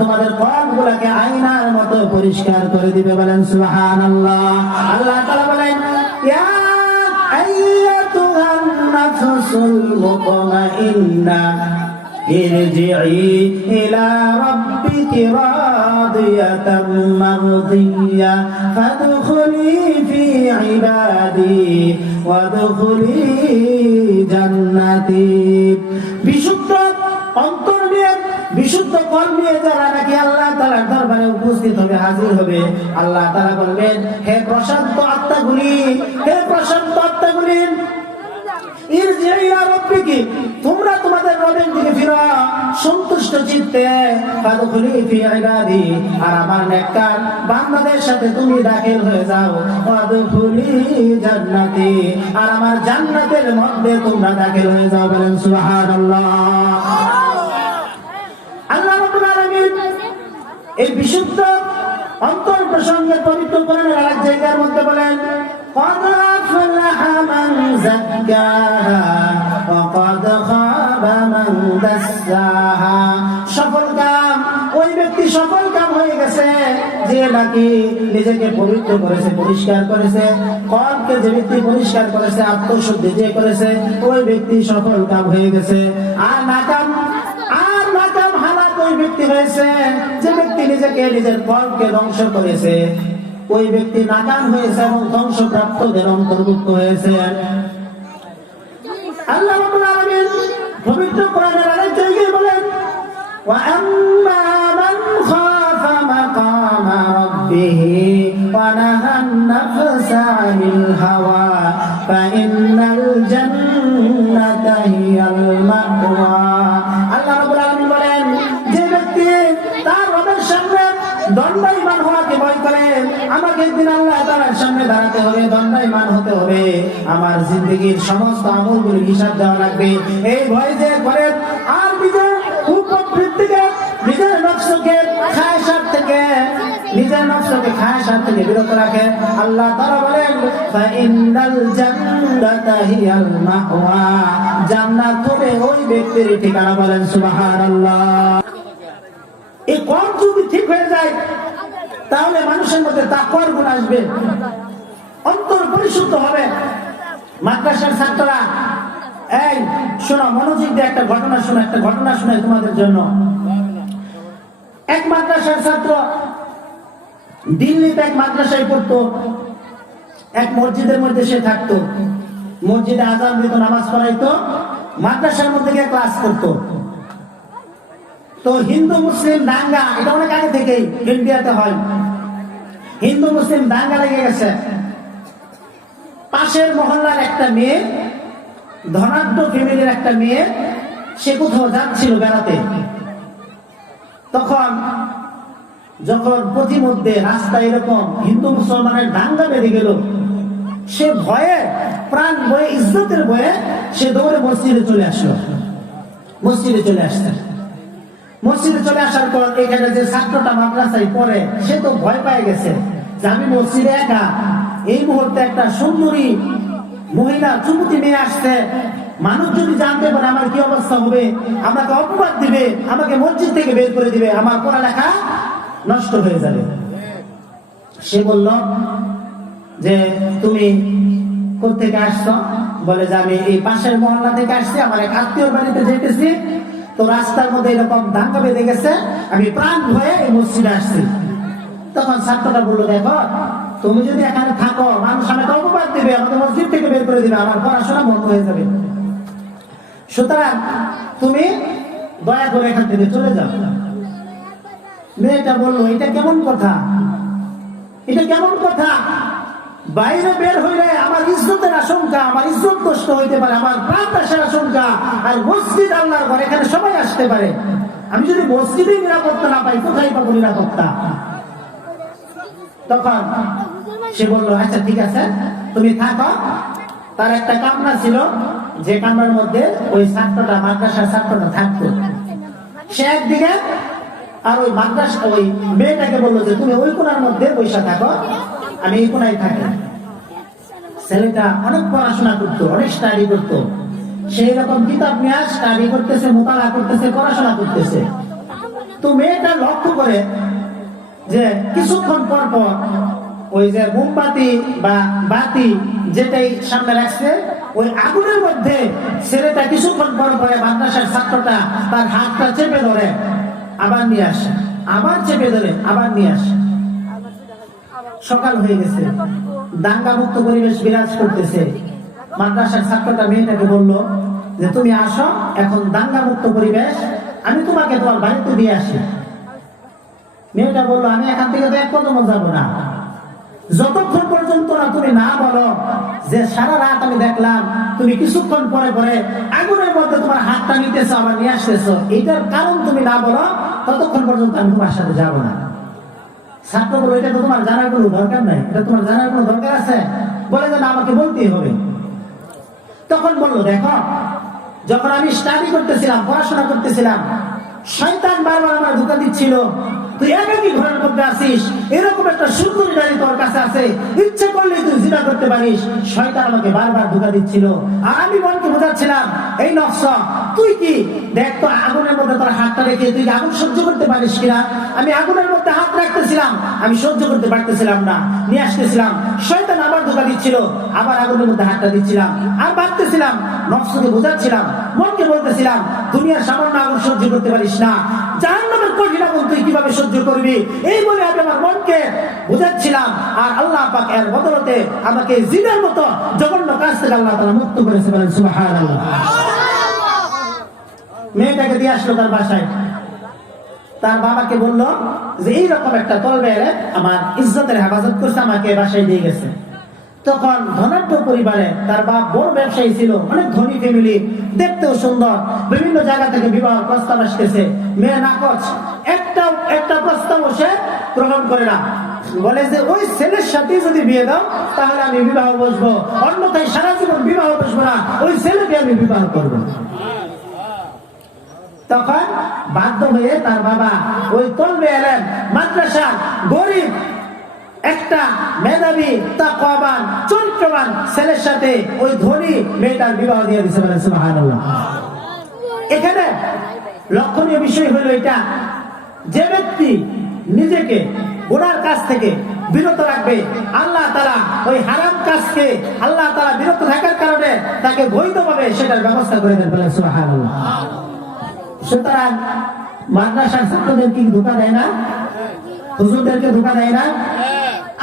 তোমাদের কলবগুলোকে আয়নার মতো পরিষ্কার করে দিবে। বলেন সুবহানাল্লাহ। আল্লাহ তাআলা বলেন, ইয়া আইয়াতুহান নাফসুল মুতমাইন্নাহ ইরজিই ইলা রাব্বিকি রাদিয়াতাম মারদিয়া ফাদখুলি ফি ইবাদি ওয়াদখুলি জান্নাতি। বিশুদ্ধ অন্তর নিয়ে, বিশুদ্ধ কল নিয়ে যারা নাকি আল্লাহ তাআলার দরবারে উপস্থিত হবে, হাজির হবে, আল্লাহ তাআলা বলবেন, হে প্রশান্ত আত্মাগুলি, হে প্রশান্ত আত্মাগুলি, ইরজিই ইলা রাব্বিকি, তোমরা তোমাদের রবের দিকে ফিরো সন্তুষ্ট চিত্তে, ফাদখুলি ফি ইবাদি, আর আমার নেককার বান্দাদের সাথে তুমি দাখিল হয়ে যাও, ওয়াদখুলি জান্নাতি, আর আমার জান্নাতের মধ্যে তোমরা দাখিল হয়ে যাও। বলেন সুবহানাল্লাহ। আল্লাহ রাব্বুল আলামিন এই বিশুদ্ধ অন্তর প্রসঙ্গে পবিত্র কোরআনের আরেক জায়গার মধ্যে বলেন, قد أفلح من زكاها وقد خاب من دساها। সফল কাম ওই ব্যক্তি সফল কাম হয়ে গেছে যে নাকি নিজেকে পবিত্র করেছে, পরিষ্কার করেছে। কলকে যে ব্যক্তি পরিষ্কার করেছে, আত্মশুদ্ধি যে করেছে, ওই ব্যক্তি সফল কাম হয়ে গেছে। আর নাকাম হালাক ওই ব্যক্তি হয়েছে যে ব্যক্তি নিজেকে, নিজের কলকে ধ্বংস করেছে, ওই ব্যক্তি নাকাম হয়েছে এবং ধ্বংসপ্রাপ্তদের অন্তর্ভুক্ত হয়েছে। আল্লাহ রাব্বুল আলামিন পবিত্র কোরআনের আরেক জায়গায় বলেন, ওয়া আম্মা মান খাফা মাকামা রাব্বিহি ওয়া নাহান নাফসা আনিল হাওয়া ফাইন্নাল জান্নাতা হিয়াল মাওয়া। আল্লাহ রাব্বুল আলামিন বলেন, যে ব্যক্তি তার রবের সামনে দণ্ডায়মান হওয়াকে ভয় করে, আমাকে একদিন আল্লাহ তাআলার সামনে দাঁড়াতে হবে, দণ্ডায়মান হতে হবে, আমার জিন্দেগীর সমস্ত আমলগুলোর হিসাব দেওয়া লাগবে, এই ভয় যে করে, আর নিজের উপবৃত্তি থেকে, নিজের নফসকে খায়সাত থেকে, নিজের নফসকে খায়সাত থেকে বিরত রাখে, আল্লাহ তাআলা বলেন, ফাইন্নাল জান্নাতা হিয়াল মাওয়া, জান্নাত হবে ওই ব্যক্তির ঠিকানা। বলেন সুবহানাল্লাহ। এই কল যদি ঠিক হয়ে যায়, তাহলে মানুষের মধ্যে তাকওয়ার গুণ আসবে, অন্তর পরিশুদ্ধ হবে। মাদ্রাসার ছাত্ররা, এই শোনো, মনোযোগ দিয়ে একটা ঘটনা শোনো, একটা ঘটনা শোনাই তোমাদের জন্য। এক মাদ্রাসার ছাত্র দিল্লিতে এক মাদ্রাসায় পড়তো, এক মসজিদের মধ্যে সে থাকতো, মসজিদে আযান দিত, নামাজ পড়াইতো, মাদ্রাসার মধ্যে গিয়ে ক্লাস করতো। তো হিন্দু মুসলিম দাঙ্গা, এটা অনেক আগে থেকেই ইন্ডিয়াতে হয়, হিন্দু মুসলিম দাঙ্গা লেগে গেছে। পাশের মহল্লার একটা মেয়ে, ধনাঢ্য ফ্যামিলির একটা মেয়ে, সে কোথাও যাচ্ছিল বেড়াতে, তখন যখন প্রতিমধ্যে রাস্তায় এরকম হিন্দু মুসলমানের দাঙ্গা বেঁধে গেল, সে ভয়ে, প্রাণ ভয়ে, ইজ্জতের ভয়ে সে দৌড়ে মসজিদে চলে আসলো। মসজিদে চলে আসছে, মসজিদে চলে আসার পর এখানে যে ছাত্রটা মাদ্রাসায় পড়ে, সে তো ভয় পেয়ে গেছে যে আমি মসজিদে একা, এই মুহূর্তে একটা সুন্দরী মহিলা, যুবতী মেয়ে আসছে, মানুষ যদি জানতে পারে আমার কি অবস্থা হবে, আমাকে অপবাদ দিবে, আমাকে মসজিদ থেকে বের করে দিবে, আমার পড়ালেখা নষ্ট হয়ে যাবে। সে বলল যে তুমি কোত্থেকে আসছো? বলে যে আমি এই পাশের মহল্লা থেকে আসছি, আমার এক আত্মীয়র বাড়িতে যেতেছি, তো রাস্তার মধ্যে এরকম দাঙ্গা বেঁধে গেছে, আমি প্রাণ ভয়ে এই মসজিদে আসছি। তখন ছাত্রটা বললো, দেখো তুমি যদি এখানে থাকো, মানুষ আমাকে অপবাদ দিবে, আমাকে মসজিদ থেকে বের করে দিবে, আমার পড়াশোনা বন্ধ হয়ে যাবে, সুতরাং তুমি দয়া করে এখান থেকে চলে যাও। মেয়েটা বললো, এটা কেমন কথা, এটা কেমন কথা, বাইরে বের হইলে আমার ইজ্জতের আশঙ্কা, আমার ইজ্জত নষ্ট হইতে পারে, আমার প্রাণ নাশের আশঙ্কা, আর মসজিদ আল্লাহর ঘর, এখানে সবাই আসতে পারে, আমি যদি মসজিদে নিরাপত্তা না পাই, কোথায় পাবো নিরাপত্তা? তখন সে বললো, আচ্ছা ঠিক আছে, তুমি থাকো। তার একটা কামরা ছিল, যে কামরার মধ্যে ওই ছাত্রটা, মাদ্রাসার ছাত্রটা থাকতো। সে একদিকে আর ওই মাদ্রাসা ওই মেয়েটাকে বললো যে তুমি ওই কোণার মধ্যে বসে থাকো, আমি এই কোণায় থাকি। ছেলেটা অনেক পড়াশোনা করতো, অনেক স্টাডি করতো, সেই রকম কিতাব নিয়ে স্টাডি করতেছে, মোতালা করতেছে, পড়াশোনা করতেছে। তো মেয়েটা লক্ষ্য করে যে কিছুক্ষণ পর পর ওই যে মোমবাতি বা বাতি যেটাই সামনে রাখছে, ওই আগুনের মধ্যে ছেলেটা কিছুক্ষণ পর পরে মাদ্রাসার ছাত্রটা তার হাতটা চেপে ধরে, আবার নিয়ে আসে, আবার চেপে ধরে, আবার নিয়ে আসে। সকাল হয়ে গেছে, দাঙ্গা মুক্ত পরিবেশ বিরাজ করতেছে। মাদ্রাসার ছাত্রটা মেয়েটাকে বলল যে তুমি আসো, এখন দাঙ্গা মুক্ত পরিবেশ, আমি তোমাকে তোমার বাড়িতে দিয়ে আসি। মেয়েটা বললো আমি এখান থেকে তো এক কদমও যাবো না, যতক্ষণ পর্যন্ত না তুমি না বলো যে সারা রাত আমি দেখলাম তুমি কিছুক্ষণ পরে পরে আগুনের মধ্যে তোমার হাতটা নিতেছো আবার নিয়ে আসতেছো, এটার কারণ তুমি না বলো, ততক্ষণ পর্যন্ত আমি তোমার সাথে যাবো না। ছাত্র বলো এটা তো তোমার জানার কোনো দরকার নাই, এটা তোমার জানার কোনো দরকার আছে? বলে যে না, আমাকে বলতেই হবে। তখন বললো দেখো, যখন আমি স্টাডি করতেছিলাম, পড়াশোনা করতেছিলাম, শয়তান বারবার আমার ধোঁকা দিচ্ছিল, তুই একাকি ঘরের মধ্যে আসিস, এরকম একটা সুন্দর নারী তোর কাছে আছে, ইচ্ছে করলে তুই জিনা করতে পারিস। শয়তান আমাকে বারবার ধোঁকা দিচ্ছিল, আর আমি মনকে বোঝাচ্ছিলাম এই নফস তুই কি দেখ তো আগুনের মধ্যে তোর হাতটা রেখে তুই আগুন সহ্য করতে পারিস কিনা। আমি আগুনের মধ্যে হাত রাখতেছিলাম, আমি সহ্য করতে পারতেছিলাম না, নিয়ে আসতেছিলাম। শয়তান আবার ধোঁকা দিচ্ছিল, আবার আগুনের মধ্যে হাতটা দিচ্ছিলাম, আর ভাবতেছিলাম, নফসকে বোঝাচ্ছিলাম, মনকে বলতেছিলাম দুনিয়ার সামান্য আগুন সহ্য করতে পারিস না, জাহান্নামের কঠিন আগুন তুই কিভাবে সহ্য করবি। এই বলে আমি আমার মনকে বোঝাচ্ছিলাম, আর আল্লাহ পাক এর বদলতে আমাকে জিনের মতো জঘন্য কাজ থেকে আল্লাহ তাআলা মুক্ত করেছে। বলেন সুবহানাল্লাহ। মেয়েটাকে দিয়ে আসলো তার বাসায়, তার বাবাকে বলল যে এইরকম একটা তলবের আমার ইজ্জতের হেফাজত করছে, আমাকে বাসায় দিয়ে গেছে। তখন ধনাঢ্য পরিবারে তার বাপ বড় ব্যবসায়ী ছিল, অনেক ধনী ফ্যামিলি, দেখতেও সুন্দর, বিভিন্ন জায়গা থেকে বিবাহ প্রস্তাব আসতেছে, মেয়ে নাকচ, একটা প্রস্তাব সে গ্রহণ করে না, বলে যে ওই ছেলের সাথে যদি বিয়ে দাও তাহলে আমি বিবাহ বসবো, অন্যথায় সারা জীবন বিবাহ বসবো না, ওই ছেলেকে আমি বিবাহ করবো। তখন বাধ্য হয়ে তার বাবা ওই তলবে এলেন মাদ্রাসা গরিব একটা মেধাবী তাকওয়াবান চরিত্রবান ছেলের সাথে ওই ধনী মেয়েটার বিবাহ দিয়ে দিয়েছে। বলেন সুবহানাল্লাহ। এখানে লক্ষণীয় বিষয় হলো এটা, যে ব্যক্তি নিজেকে গুনার কাজ থেকে বিরত রাখবে, আল্লাহ তাআলা ওই হারাম কাজকে আল্লাহ তাআলা বিরত থাকার কারণে তাকে বৈধভাবে সেটার ব্যবস্থা করে দেন। বলেন সুবহানাল্লাহ। সুতরাং মাদ্রাসার ছাত্রদের কি ধোঁকা দেয় না? হুজুরদেরকে ধোঁকা দেয় না?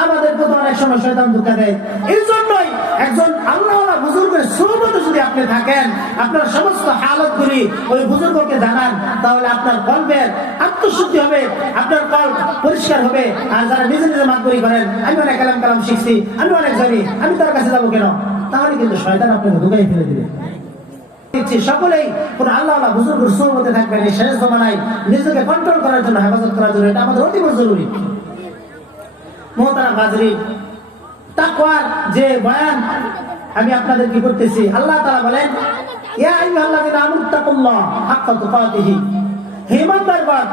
আমাদেরকে তো অনেক সময় শয়তান ধোঁকা দেয়। এই জন্যই একজন আল্লাহওয়ালা বুজুর্গের সুহবতে যদি আপনি থাকেন, আপনার সমস্ত হালতগুলি ওই বুজুর্গকে জানান, তাহলে আপনার কলবের আত্মশুদ্ধি হবে, আপনার কলব পরিষ্কার হবে। আর যারা নিজে নিজে মাতবরি করেন, আমি অনেক কালাম শিখছি, আমি অনেক জানি, আমি তার কাছে যাবো কেন, তাহলে কিন্তু শয়তান আপনাকে ধোঁকায় ফেলে দিবে। সকলেই কোন আল্লাহওয়ালা বুজুর্গের সুহবতে থাকবেন। এই শেষ জমানায় নিজেকে কন্ট্রোল করার জন্য, হেফাজত করার জন্য এটা আমাদের অতি জরুরি। মুহতারাম হাজরিন, তাকওয়ার যে বয়ান আমি আপনাদের কি করতেছি, আল্লাহ তাআলা বলেন ইয়া আইয়ুহাল্লাযীনা আমানুত্তাকুল্লাহ হাক্কা তুকাতিহি, হে ইমানদারগণ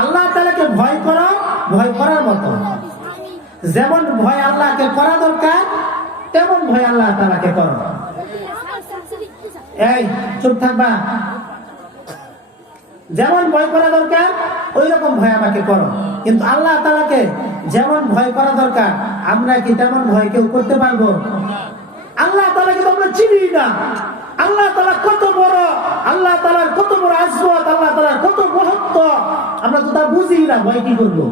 আল্লাহ তাআলাকে ভয় করো, ভয় করার মতো। যেমন ভয় আল্লাহকে করা দরকার, তেমন ভয় আল্লাহ তাআলাকে করো। এই চুপ থাকবা, যেমন ভয় করা দরকার ওই রকম ভয় আমাকে করো। কিন্তু আল্লাহ তাআলাকে যেমন ভয় করা দরকার, আমরা কি তেমন ভয় কেউ করতে পারবো? আল্লাহ তাআলাকে তো আমরা চিনি না। আল্লাহ তাআলা কত বড়, আল্লাহ তাআলার কত বড় আযমত, আল্লাহ তাআলার কত মহত্ব আমরা তো তা বুঝি না, ভয় কি করবো?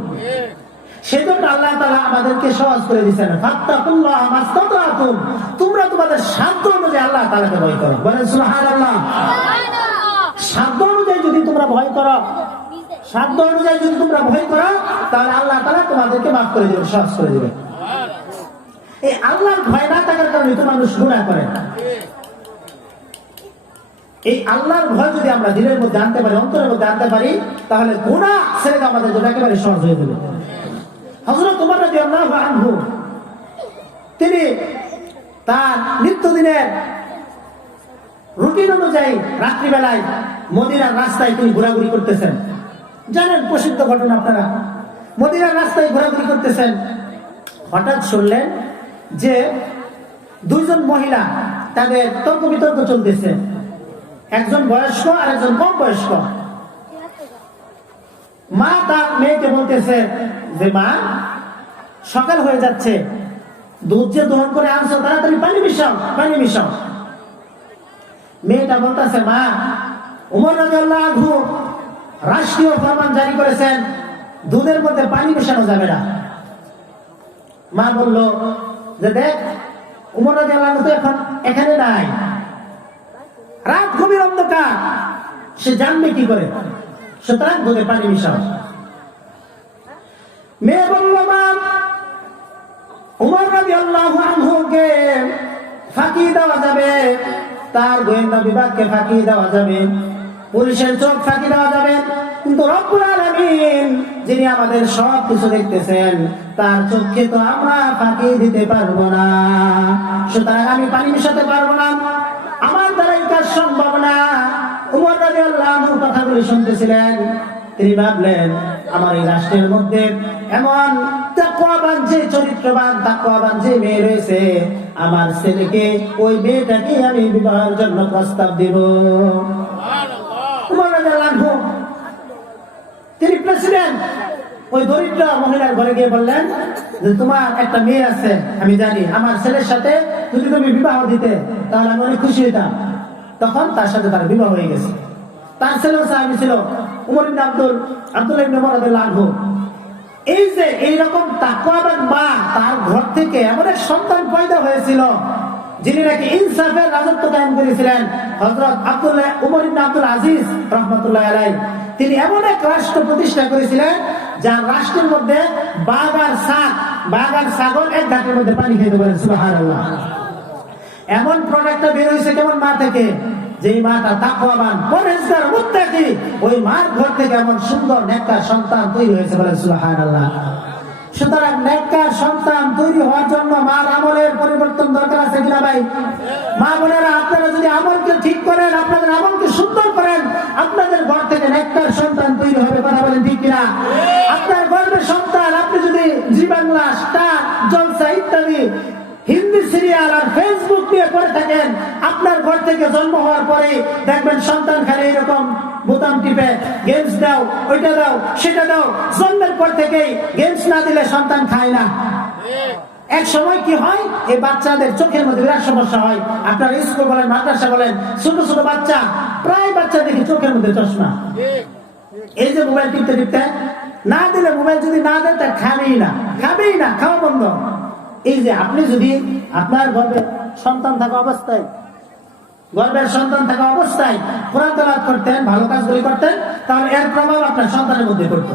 সেজন্য আল্লাহ তাআলা আমাদেরকে সহজ করে দিয়েছেন, ফাত্তাকুল্লাহ মাসতাতাতুম, তোমরা তোমাদের সাধ্য অনুযায়ী আল্লাহ তাআলাকে ভয় করো। বলেন সুবহানাল্লাহ। সাধ্য অনুযায়ী যদি তোমরা ভয় করো, সাধ্য অনুযায়ী যদি তোমরা ভয় করো, তাহলে আল্লাহ তাআলা তোমাদেরকে মাফ করে দেবেন, সহজ করে দেবেন। এই আল্লাহর ভয় না থাকার কারণে তো মানুষ গুনাহ করে। এই আল্লাহর ভয় যদি আমরা দিলের মধ্যে আনতে পারি, অন্তরের মধ্যে আনতে পারি, তাহলে গুনাহ ছেড়ে আমাদের জন্য একেবারে সহজ হয়ে যাবে। হযরত ওমর রাদিয়াল্লাহু আনহু তিনি তার নিত্যদিনের রুটিন অনুযায়ী রাত্রিবেলায় মদিনার রাস্তায় তিনি ঘোরাঘুরি করতেছেন। জানেন প্রসিদ্ধ ঘটনা আপনারা। মদিনার রাস্তায় ঘোরাঘুরি করতেছেন, হঠাৎ শুনলেন যে দুইজন মহিলা তাদের তর্ক বিতর্ক চলতেছে, একজন বয়স্ক আর একজন কম বয়স্ক। মা তার মেয়েকে বলতেছে যে মা, সকাল হয়ে যাচ্ছে, দুধ যে দহন করে আনছো তাড়াতাড়ি পানি মিশাও, পানি মিশাও। মেয়েটা বলতেছে মা, ওমর রাদিয়াল্লাহু আনহু রাষ্ট্রীয় ফরমান জারি করেছেন দুধের মধ্যে পানি মেশানো যাবে না। মা বলল যে দেখ, ওমর রাদিয়াল্লাহু আনহু তো এখন এখানে নাই, রাত গভীর অন্ধকার, সে জানবে কি করে, সুতরাং দুধে পানি মিশাও। মেয়ে বলল মা, ওমর রাদিয়াল্লাহু আনহুকে ফাঁকি দেওয়া যাবে, তার গোয়েন্দা বিভাগকে ফাঁকি দেওয়া যাবে, পুলিশের চোখ ফাঁকি দেওয়া যাবে, কিন্তু রব্বুল আলামিন যিনি আমাদের সব কিছু দেখতেছেন তার চোখকে তো আমরা ফাঁকি দিতে পারবো না, সুতরাং আমি পানি মিশাতে পারবো না, আমার দ্বারা এই কাজ সম্ভব না। ওমর রাদিয়াল্লাহু আনহু কথাগুলি শুনতেছিলেন, তিনি ভাবলেন আমার এই রাষ্ট্রের মধ্যে এমন তাকওয়াবান যে চরিত্রবান তাকওয়াবান যে মেয়ে রয়েছে, আমার ছেলেকে ওই মেয়েটাকে আমি বিবাহের জন্য প্রস্তাব দিব। ওমর রাদিয়াল্লাহু আনহু তিনি প্রেসিডেন্ট, ওই দরিদ্র মহিলার ঘরে গিয়ে বললেন যে তোমার একটা মেয়ে আছে, আমি জানি আমার ছেলের সাথে যদি তুমি বিবাহ দিতে তাহলে আমি অনেক খুশি হইতাম। তখন তার সাথে তার বিবাহ হয়ে গেছে। তার ছেলেও সাহাবী ছিল, উমর ইবনে আব্দুল্লাহ ইবনে উমর রাদিয়াল্লাহু আনহু। এই যে এইরকম তাকওয়াবান মা, তার ঘর থেকে এমন এক সন্তান পয়দা হয়েছিল যিনি নাকি ইনসাফের রাজত্ব কায়েম করেছিলেন, হযরত উমর ইবনে আব্দুল আজিজ রাহমাতুল্লাহ আলাইহি। তিনি এমন এক রাষ্ট্র প্রতিষ্ঠা করেছিলেন যার রাষ্ট্রের মধ্যে বাঘ আর ছাগল এক ঘাটের মধ্যে পানি খেতে পারে। সুবহানাল্লাহ। এমন প্রোডাক্টটা বের হয়েছে কেমন মা থেকে, যেই মাটা তাকওয়াবান পরহেজগার মুত্তাকি, ওই মার ঘর থেকে এমন সুন্দর নেককার সন্তান তৈরি হয়েছে, বলেন সুবহানাল্লাহ। সুতরাং নেককার সন্তান তৈরি হওয়ার জন্য মার আমলের পরিবর্তন দরকার আছে কিনা ভাই? মা বোনেরা, আপনারা যদি আমলকে ঠিক করেন, আপনাদের আমলকে সুন্দর করেন, আপনাদের ঘর থেকে নেককার সন্তান তৈরি হবে, কথা বলেন ঠিক কিনা? আপনার গর্বের সন্তান, আপনি যদি জি বাংলা, স্টার জলসা ইত্যাদি হিন্দি সিরিয়াল আর ফেসবুক নিয়ে পড়ে থাকেন, আপনার ঘর থেকে জন্ম হওয়ার পরে দেখবেন সন্তান খালি এরকম বোতাম টিপে গেমস দাও, ওইটা দাও, সেটা দাও। জন্মের পর থেকেই গেমস না দিলে সন্তান খায় না। এক সময় কি হয়, এই বাচ্চাদের চোখের মধ্যে বিরাট সমস্যা হয়। আপনার স্কুল বলেন, মাদ্রাসা বলেন, ছোট ছোট বাচ্চা, প্রায় বাচ্চা দেখি চোখের মধ্যে চশমা। এই যে মোবাইল টিপতে টিপতে, না দিলে, মোবাইল যদি না দেন তার খাবেই না, খাওয়া বন্ধ। এই যে আপনি যদি আপনার গর্ভের সন্তান থাকা অবস্থায় কোরআন তেলাওয়াত করতেন, ভালো কাজগুলি করতেন, তাহলে এর প্রভাব আপনার সন্তানের মধ্যে পড়তো।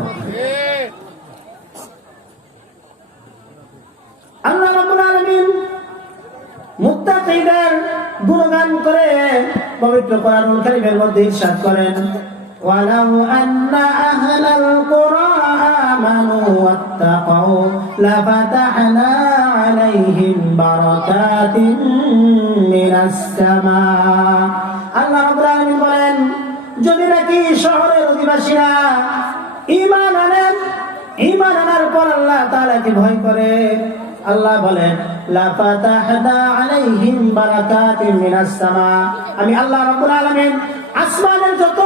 আল্লাহ রাব্বুল আলামিন মুত্তাকিদের গুণগান করে পবিত্র কোরআনুল কারীমের মধ্যে ইরশাদ করেন, ওয়ালাউ আন্না আহলাল কুরা আমানু ওয়াত্তাকাউ লাফাতাহনা আলাইহিম বারাকাতিন মিনাস সামা। আল্লাহ রাব্বুল আলামিন বলেন, যদি নাকি শহরের অধিবাসীরা ঈমান আনার পর আল্লাহ তাআলাকে ভয় করে, আল্লাহ বলেন লাফাতাহনা আলাইহিম বারাকাতিন মিনাস সামা, আমি আল্লাহ রাব্বুল আলামিন আসমানের যত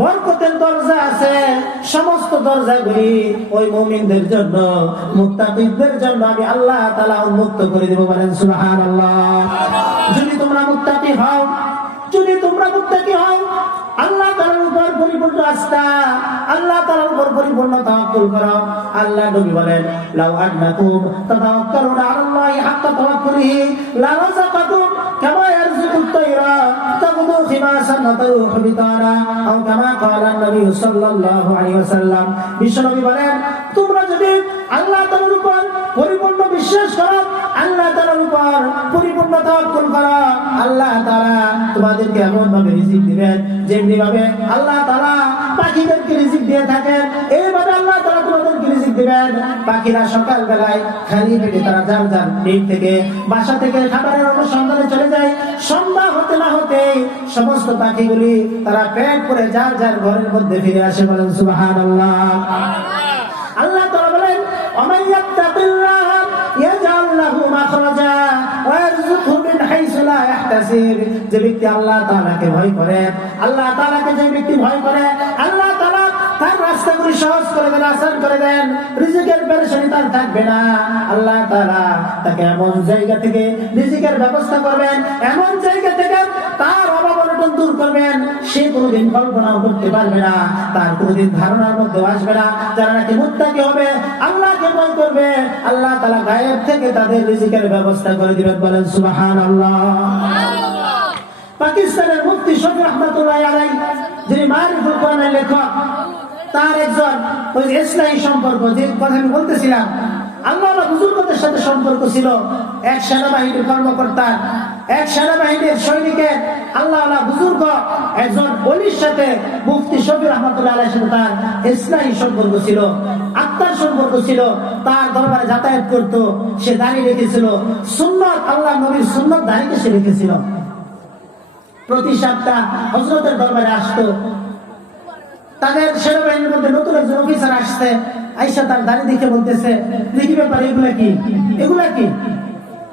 বরকতের দরজা আছে সমস্ত দরজাগুলি ওই মুমিনদের জন্য, মুত্তাকিদের জন্য আমি আল্লাহ তাআলা উন্মুক্ত করে দেব, বলেন সুবহানাল্লাহ। যদি তোমরা মুত্তাকি হও, আল্লাহ তাআলার উপর পরিপূর্ণ আস্থা, আল্লাহ তাআলার উপর পরিপূর্ণ তাওয়াক্কুল করো। আল্লাহ নবী বলেন, লাউ আন্নাকুম তাতাওয়াক্কালুনা আলাল্লাহি হাক্কা তাওয়াক্কুলিহি লারাযাকাকুম কামা ইয়ারযুকুত তায়রা তাগদু খিমাসান ওয়া তারুহু বিতানা, আও কামা ক্বালা নবী সাল্লাল্লাহু আলাইহি ওয়াসাল্লাম। বিশ্বনবী বলেন, তোমরা যদি আল্লাহ তাআলার উপর পরিপূর্ণ বিশ্বাস করো, আল্লাহ তাআলার উপর পরিপূর্ণ তাওয়াক্কুল করো, আল্লাহ তাআলা তোমাদেরকে এমন ভাবে রিজিক দিবেন যেমনি ভাবে আল্লাহ তাআলা পাখিদেরকে রিজিক দিয়ে থাকেন, এইভাবে আল্লাহ তাআলা তোমাদেরকে রিজিক দিবেন। পাখিরা সকাল বেলায় খালি পেটে তারা যার যার ডিম থেকে বাসা থেকে খাবারের অনুসন্ধানে চলে যায়। সন্ধ্যা হতে না হতে সমস্ত পাখিগুলি তারা পেট করে যার যার ঘরের মধ্যে ফিরে আসে। বলেন সুবহানাল্লাহ। আল্লাহ তাআলা বলেন ওমান ইয়াত্তাকিল্লাহ ইয়াজআল লাহু মাখরাজা ওয়া ইয়ারযুকহু মিন হাইসু লা ইয়াহতাসিব। যে ব্যক্তি আল্লাহ তাআলাকে ভয় করে, আল্লাহ তাআলাকে যে ব্যক্তি ভয় করে, আল্লাহ তাআলা তার রাস্তাগুলি সহজ করে দেন, আসান করে দেন। রিজিকের পেরেশানি তার থাকবে না। আল্লাহ তাআলা তাকে এমন জায়গা থেকে রিজিকের ব্যবস্থা করবেন, এমন জায়গা থেকে তার অভাব অনটন দূর করবেন। সে কোনোদিন কল্পনাও করতে পারবে না, তার কোনোদিন ধারণার মধ্যে আসবে না। যারা নাকি মুত্তাকি হবে, আল্লাহকে ভয় করবে, আল্লাহ তাআলা গায়েব থেকে তাদের রিজিকের ব্যবস্থা করে দিবেন। বলেন সুবহানাল্লাহ। পাকিস্তানের মুফতি শফি রহমাতুল্লাহি আলাইহি, যিনি মারিফুল কোরআনের লেখক, তার একজন ওই ইসলামী সম্পর্ক, যে কথা আমি বলতেছিলাম, আল্লাহ বুজুর্গদের সাথে সম্পর্ক ছিল। এক সেনাবাহিনীর কর্মকর্তা, এক সেনাবাহিনীর সৈনিকের আল্লাহ বুজুর্গ একজন ওলির সাথে মুফতি শফি রহমাতুল্লাহি আলাইহির সাথে তার ইসলামী সম্পর্ক ছিল, আত্মার সম্পর্ক ছিল। তার দরবারে যাতায়াত করত, সে দাঁড়িয়ে রেখেছিল সুন্নাত, আল্লাহ নবীর সুন্নাত দাঁড়িয়ে সে রেখেছিল। প্রতি সপ্তাহ হযরতের দরবারে আসতো। তাদের সেনাবাহিনীর মধ্যে নতুন একজন অফিসার আসছে, আয়েশা তার দাড়ি দেখে বলতেছে, দেখি ব্যাপার এগুলা কি, এগুলা কি?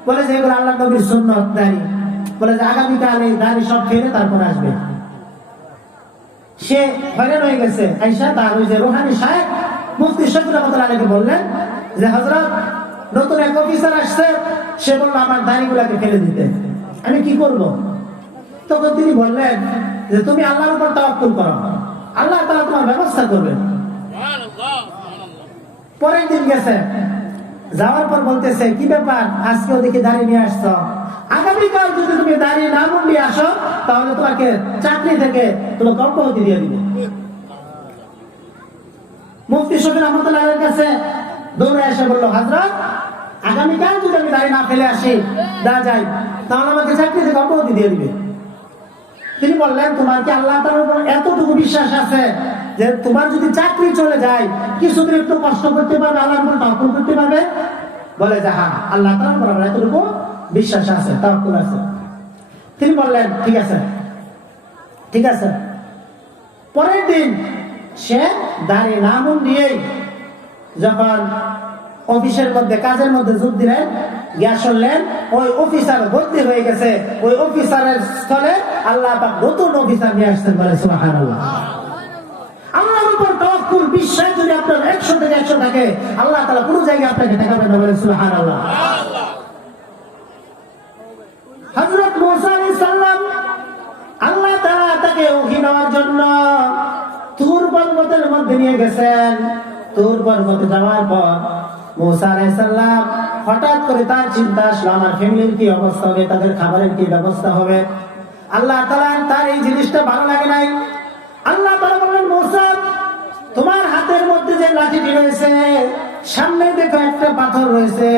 বলে যে এগুলো আল্লাহ নবীর সুন্নাত দাড়ি। বলে যে আগামীকাল এই দাড়ি সব ফেলে তারপর আসবে। সে হয়রান হয়ে গেছে। আয়েশা তার ওই যে রুহানি সাহেব মুফতি শফি রহমাতুল্লাহি আলাইহি বললেন যে হযরত, নতুন এক অফিসার আসছে, সে বলল আমার দাড়িগুলাকে ফেলে দিতে, আমি কি করব? তখন তিনি বললেন যে তুমি আল্লাহর উপর তাওয়াক্কুল করো, আল্লাহ তাআলা তোমার ব্যবস্থা করবেন। পরের দিন গেছে, যাওয়ার পর বলতেছে, কি ব্যাপার আজকেও দেখি দাড়ি নিয়ে আসছো, আগামীকাল যদি তুমি দাড়ি না মুন্ডিয়ে আসো তাহলে তোমাকে চাকরি থেকে তোমাকে অব্যাহতি দিয়ে দিবে। মুফতি শফি রহমাতুল্লাহি আলাইহির কাছে দৌড়ে এসে বলল, হযরত, আগামীকাল যদি আমি দাড়ি না ফেলে আসি যাই, তাহলে আমাকে চাকরি থেকে অব্যাহতি দিয়ে দিবে। তিনি বললেন, তোমার কি আল্লাহ তাআলার উপর এতটুকু বিশ্বাস আছে যে তোমার যদি চাকরি চলে যায় কিছুদিন একটু কষ্ট করতে পারবে, আল্লাহর উপর তাওয়াক্কুল করতে পারবে? বলে যে হ্যাঁ, আল্লাহ তাআলার উপর আমার এতটুকু বিশ্বাস আছে, তাওয়াক্কুল আছে। তিনি বললেন, ঠিক আছে, ঠিক আছে। পরের দিন সে দাড়ি না মুন্ডিয়ে যখন অফিসের মধ্যে কাজের মধ্যে যোগ দিলেন, গিয়া শুনলেন ওই অফিসার বদলি হয়ে গেছে। ওই অফিসারের স্থলে আল্লাহ পাক নতুন অফিসার নিয়ে আসছেন। বলে সুবহানাল্লাহ। আল্লাহর উপর তাওয়াক্কুল, বিশ্বাস যদি আপনার 100 থেকে 100 থাকে, আল্লাহ তাআলা কোনো জায়গায় আপনাকে ঠেকাবে না। বলে সুবহানাল্লাহ। হযরত মুসা আলাইহিস সালাম, আল্লাহ তাআলা তাকে ওহী নেওয়ার জন্য তুর পর্বতের মধ্যে নিয়ে গেছেন। তুর পর্বতে যাওয়ার পর মুসা আলাইহিস সালাম হঠাৎ করে তার চিন্তা আসলো, আমার ফ্যামিলির কি অবস্থা হবে, তাদের খাবারের কি ব্যবস্থা হবে। আল্লাহ তাআলা তার এই জিনিসটা ভালো লাগে নাই। আল্লাহ তাআলা বললেন, মুসা, তোমার হাতের মধ্যে যে লাঠিটি রয়েছে, সামনে দেখো একটা পাথর রয়েছে,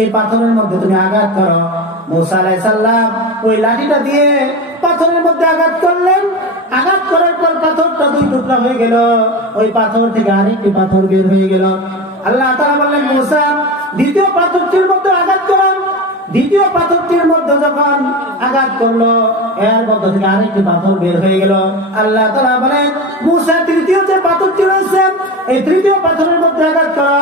এই পাথরের মধ্যে তুমি আঘাত করো। মুসা আলাইহিস সালাম ওই লাঠিটা দিয়ে পাথরের মধ্যে আঘাত করলেন। আঘাত করার পর পাথরটা 2 টুকরা হয়ে গেল। ওই পাথর থেকে আরেকটি পাথর বের হয়ে গেল। আল্লাহ তাআলা বললেন, মুসা, দ্বিতীয় পাথরটির মধ্যে আঘাত করো। দ্বিতীয় পাথরটির মধ্যে যখন আঘাত করলো, এর মধ্যে থেকে আরেকটি পাথর বের হয়ে গেল। আল্লাহ তাআলা বলেন, মুসা, তৃতীয় যে পাথরটি রয়েছে, এই তৃতীয় পাথরের মধ্যে আঘাত করো।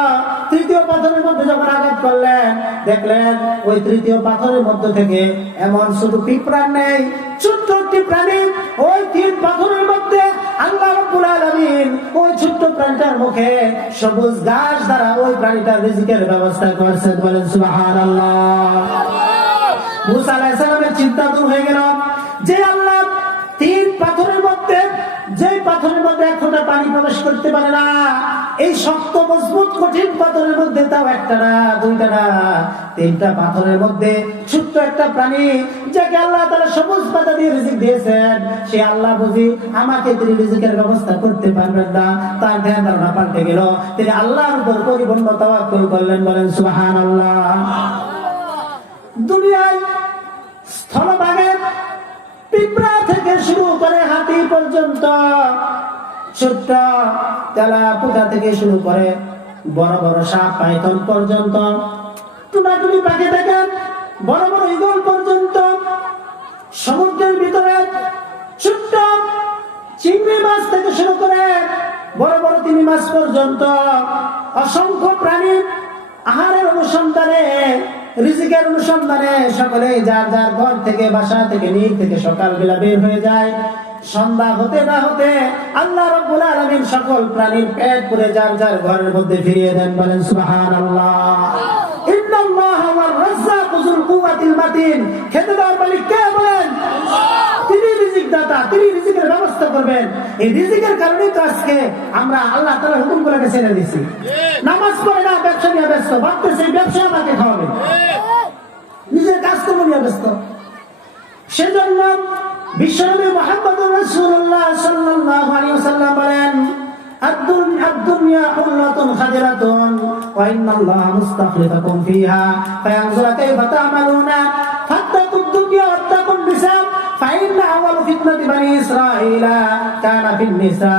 তৃতীয় পাথরের মধ্যে যখন আঘাত করলেন, দেখলেন ওই তৃতীয় পাথরের মধ্যে থেকে এমন শুধু পিঁপড়া নেই, ছোট্ট একটি প্রাণী। ওই 3 পাথরের মধ্যে আল্লাহ রাব্বুল আলামিন ওই ছোট্ট প্রাণীটার মুখে সবুজ ঘাস দ্বারা ওই প্রাণীটার রিজিকের ব্যবস্থা করেছেন। বলেন সুবহানাল্লাহ। মুসা আলাইহিস সালামের চিন্তা দূর হয়ে গেল যে আল্লাহ 3 পাথরের মধ্যে, যে পাথরের মধ্যে 1 ফোঁটা পানি প্রবেশ করতে পারে না, এই শক্ত মজবুত কঠিন পাথরের মধ্যে তাও 1টা না, 2টা না, 3টা পাথরের মধ্যে ছোট্ট একটা প্রাণী, যাকে আল্লাহ তাআলা সবুজ পাতা দিয়ে রিজিক দিয়েছেন, সে আল্লাহ বুঝি আমাকে তিনি রিজিকের ব্যবস্থা করতে পারবেন না। তার ধ্যান ধারণা পাল্টে গেল। তিনি আল্লাহর উপর পরিপূর্ণ তাওয়াক্কুল করলেন। বলেন সুবহানাল্লাহ। দুনিয়ায় স্থলভাগে পিঁপড়া থেকে শুরু করে হাতি পর্যন্ত, ছোট্ট তেলা পোকা থেকে শুরু করে বড় বড় সাপ পাইথন পর্যন্ত, টুনাটুনি পাখি থেকে বড় বড় ঈগল পর্যন্ত, সমুদ্রের ভিতরে ছোট্ট চিংড়ি মাছ থেকে শুরু করে বড় বড় তিমি মাছ পর্যন্ত অসংখ্য প্রাণী আহারের অনুসন্ধানে, রিজিকের অনুসন্ধানে সকলে যার যার ঘর থেকে, বাসা থেকে, নিজ থেকে সকালবেলা বের হয়ে যায়। সন্ধ্যা হতে না হতে আল্লাহ রাব্বুল আলামিন সকল প্রাণীর পেট পুরে যার যার ঘরের মধ্যে ফিরিয়ে দেন। বলেন সুবহানাল্লাহ। ইন্নাল্লাহা ওয়ার রাজ্জাকু যুল কুওয়াতিল মাতিন। খেতে দেওয়ার মালিক কে? বলেন তিনি রিজিক দাতা, তিনি রিজিকের ব্যবস্থা করবেন। এই রিজিকের কারণেই তো আজকে আমরা আল্লাহ তাআলা হুকুম করে ছেড়ে দিয়েছি। নামাজ পড়ে না, ব্যবসা নিয়ে ব্যস্ত, ভাবতেছে ব্যবসা আমাকে খাওয়াবে, নিজের কাজকর্ম নিয়ে ব্যস্ত। সেজন্য বিশ্বনবী মুহাম্মদুর রাসূলুল্লাহ সাল্লাল্লাহু আলাইহি ওয়াসাল্লাম বলেন, আদ-দুনিয়া হুল্লাতুন খাদিরাতুন ওয়া ইন্নাল্লাহা মুস্তাখলিফাকুম ফিহা ফায়ানজুরা কাইফা তা'মালুনা ফাত্তাকুদ দুনিয়া ওয়াত্তাকুন নিসা ফাইন্না আওয়ালু ফিতনাতি বানি ইসরাঈলা কানা ফিন নিসা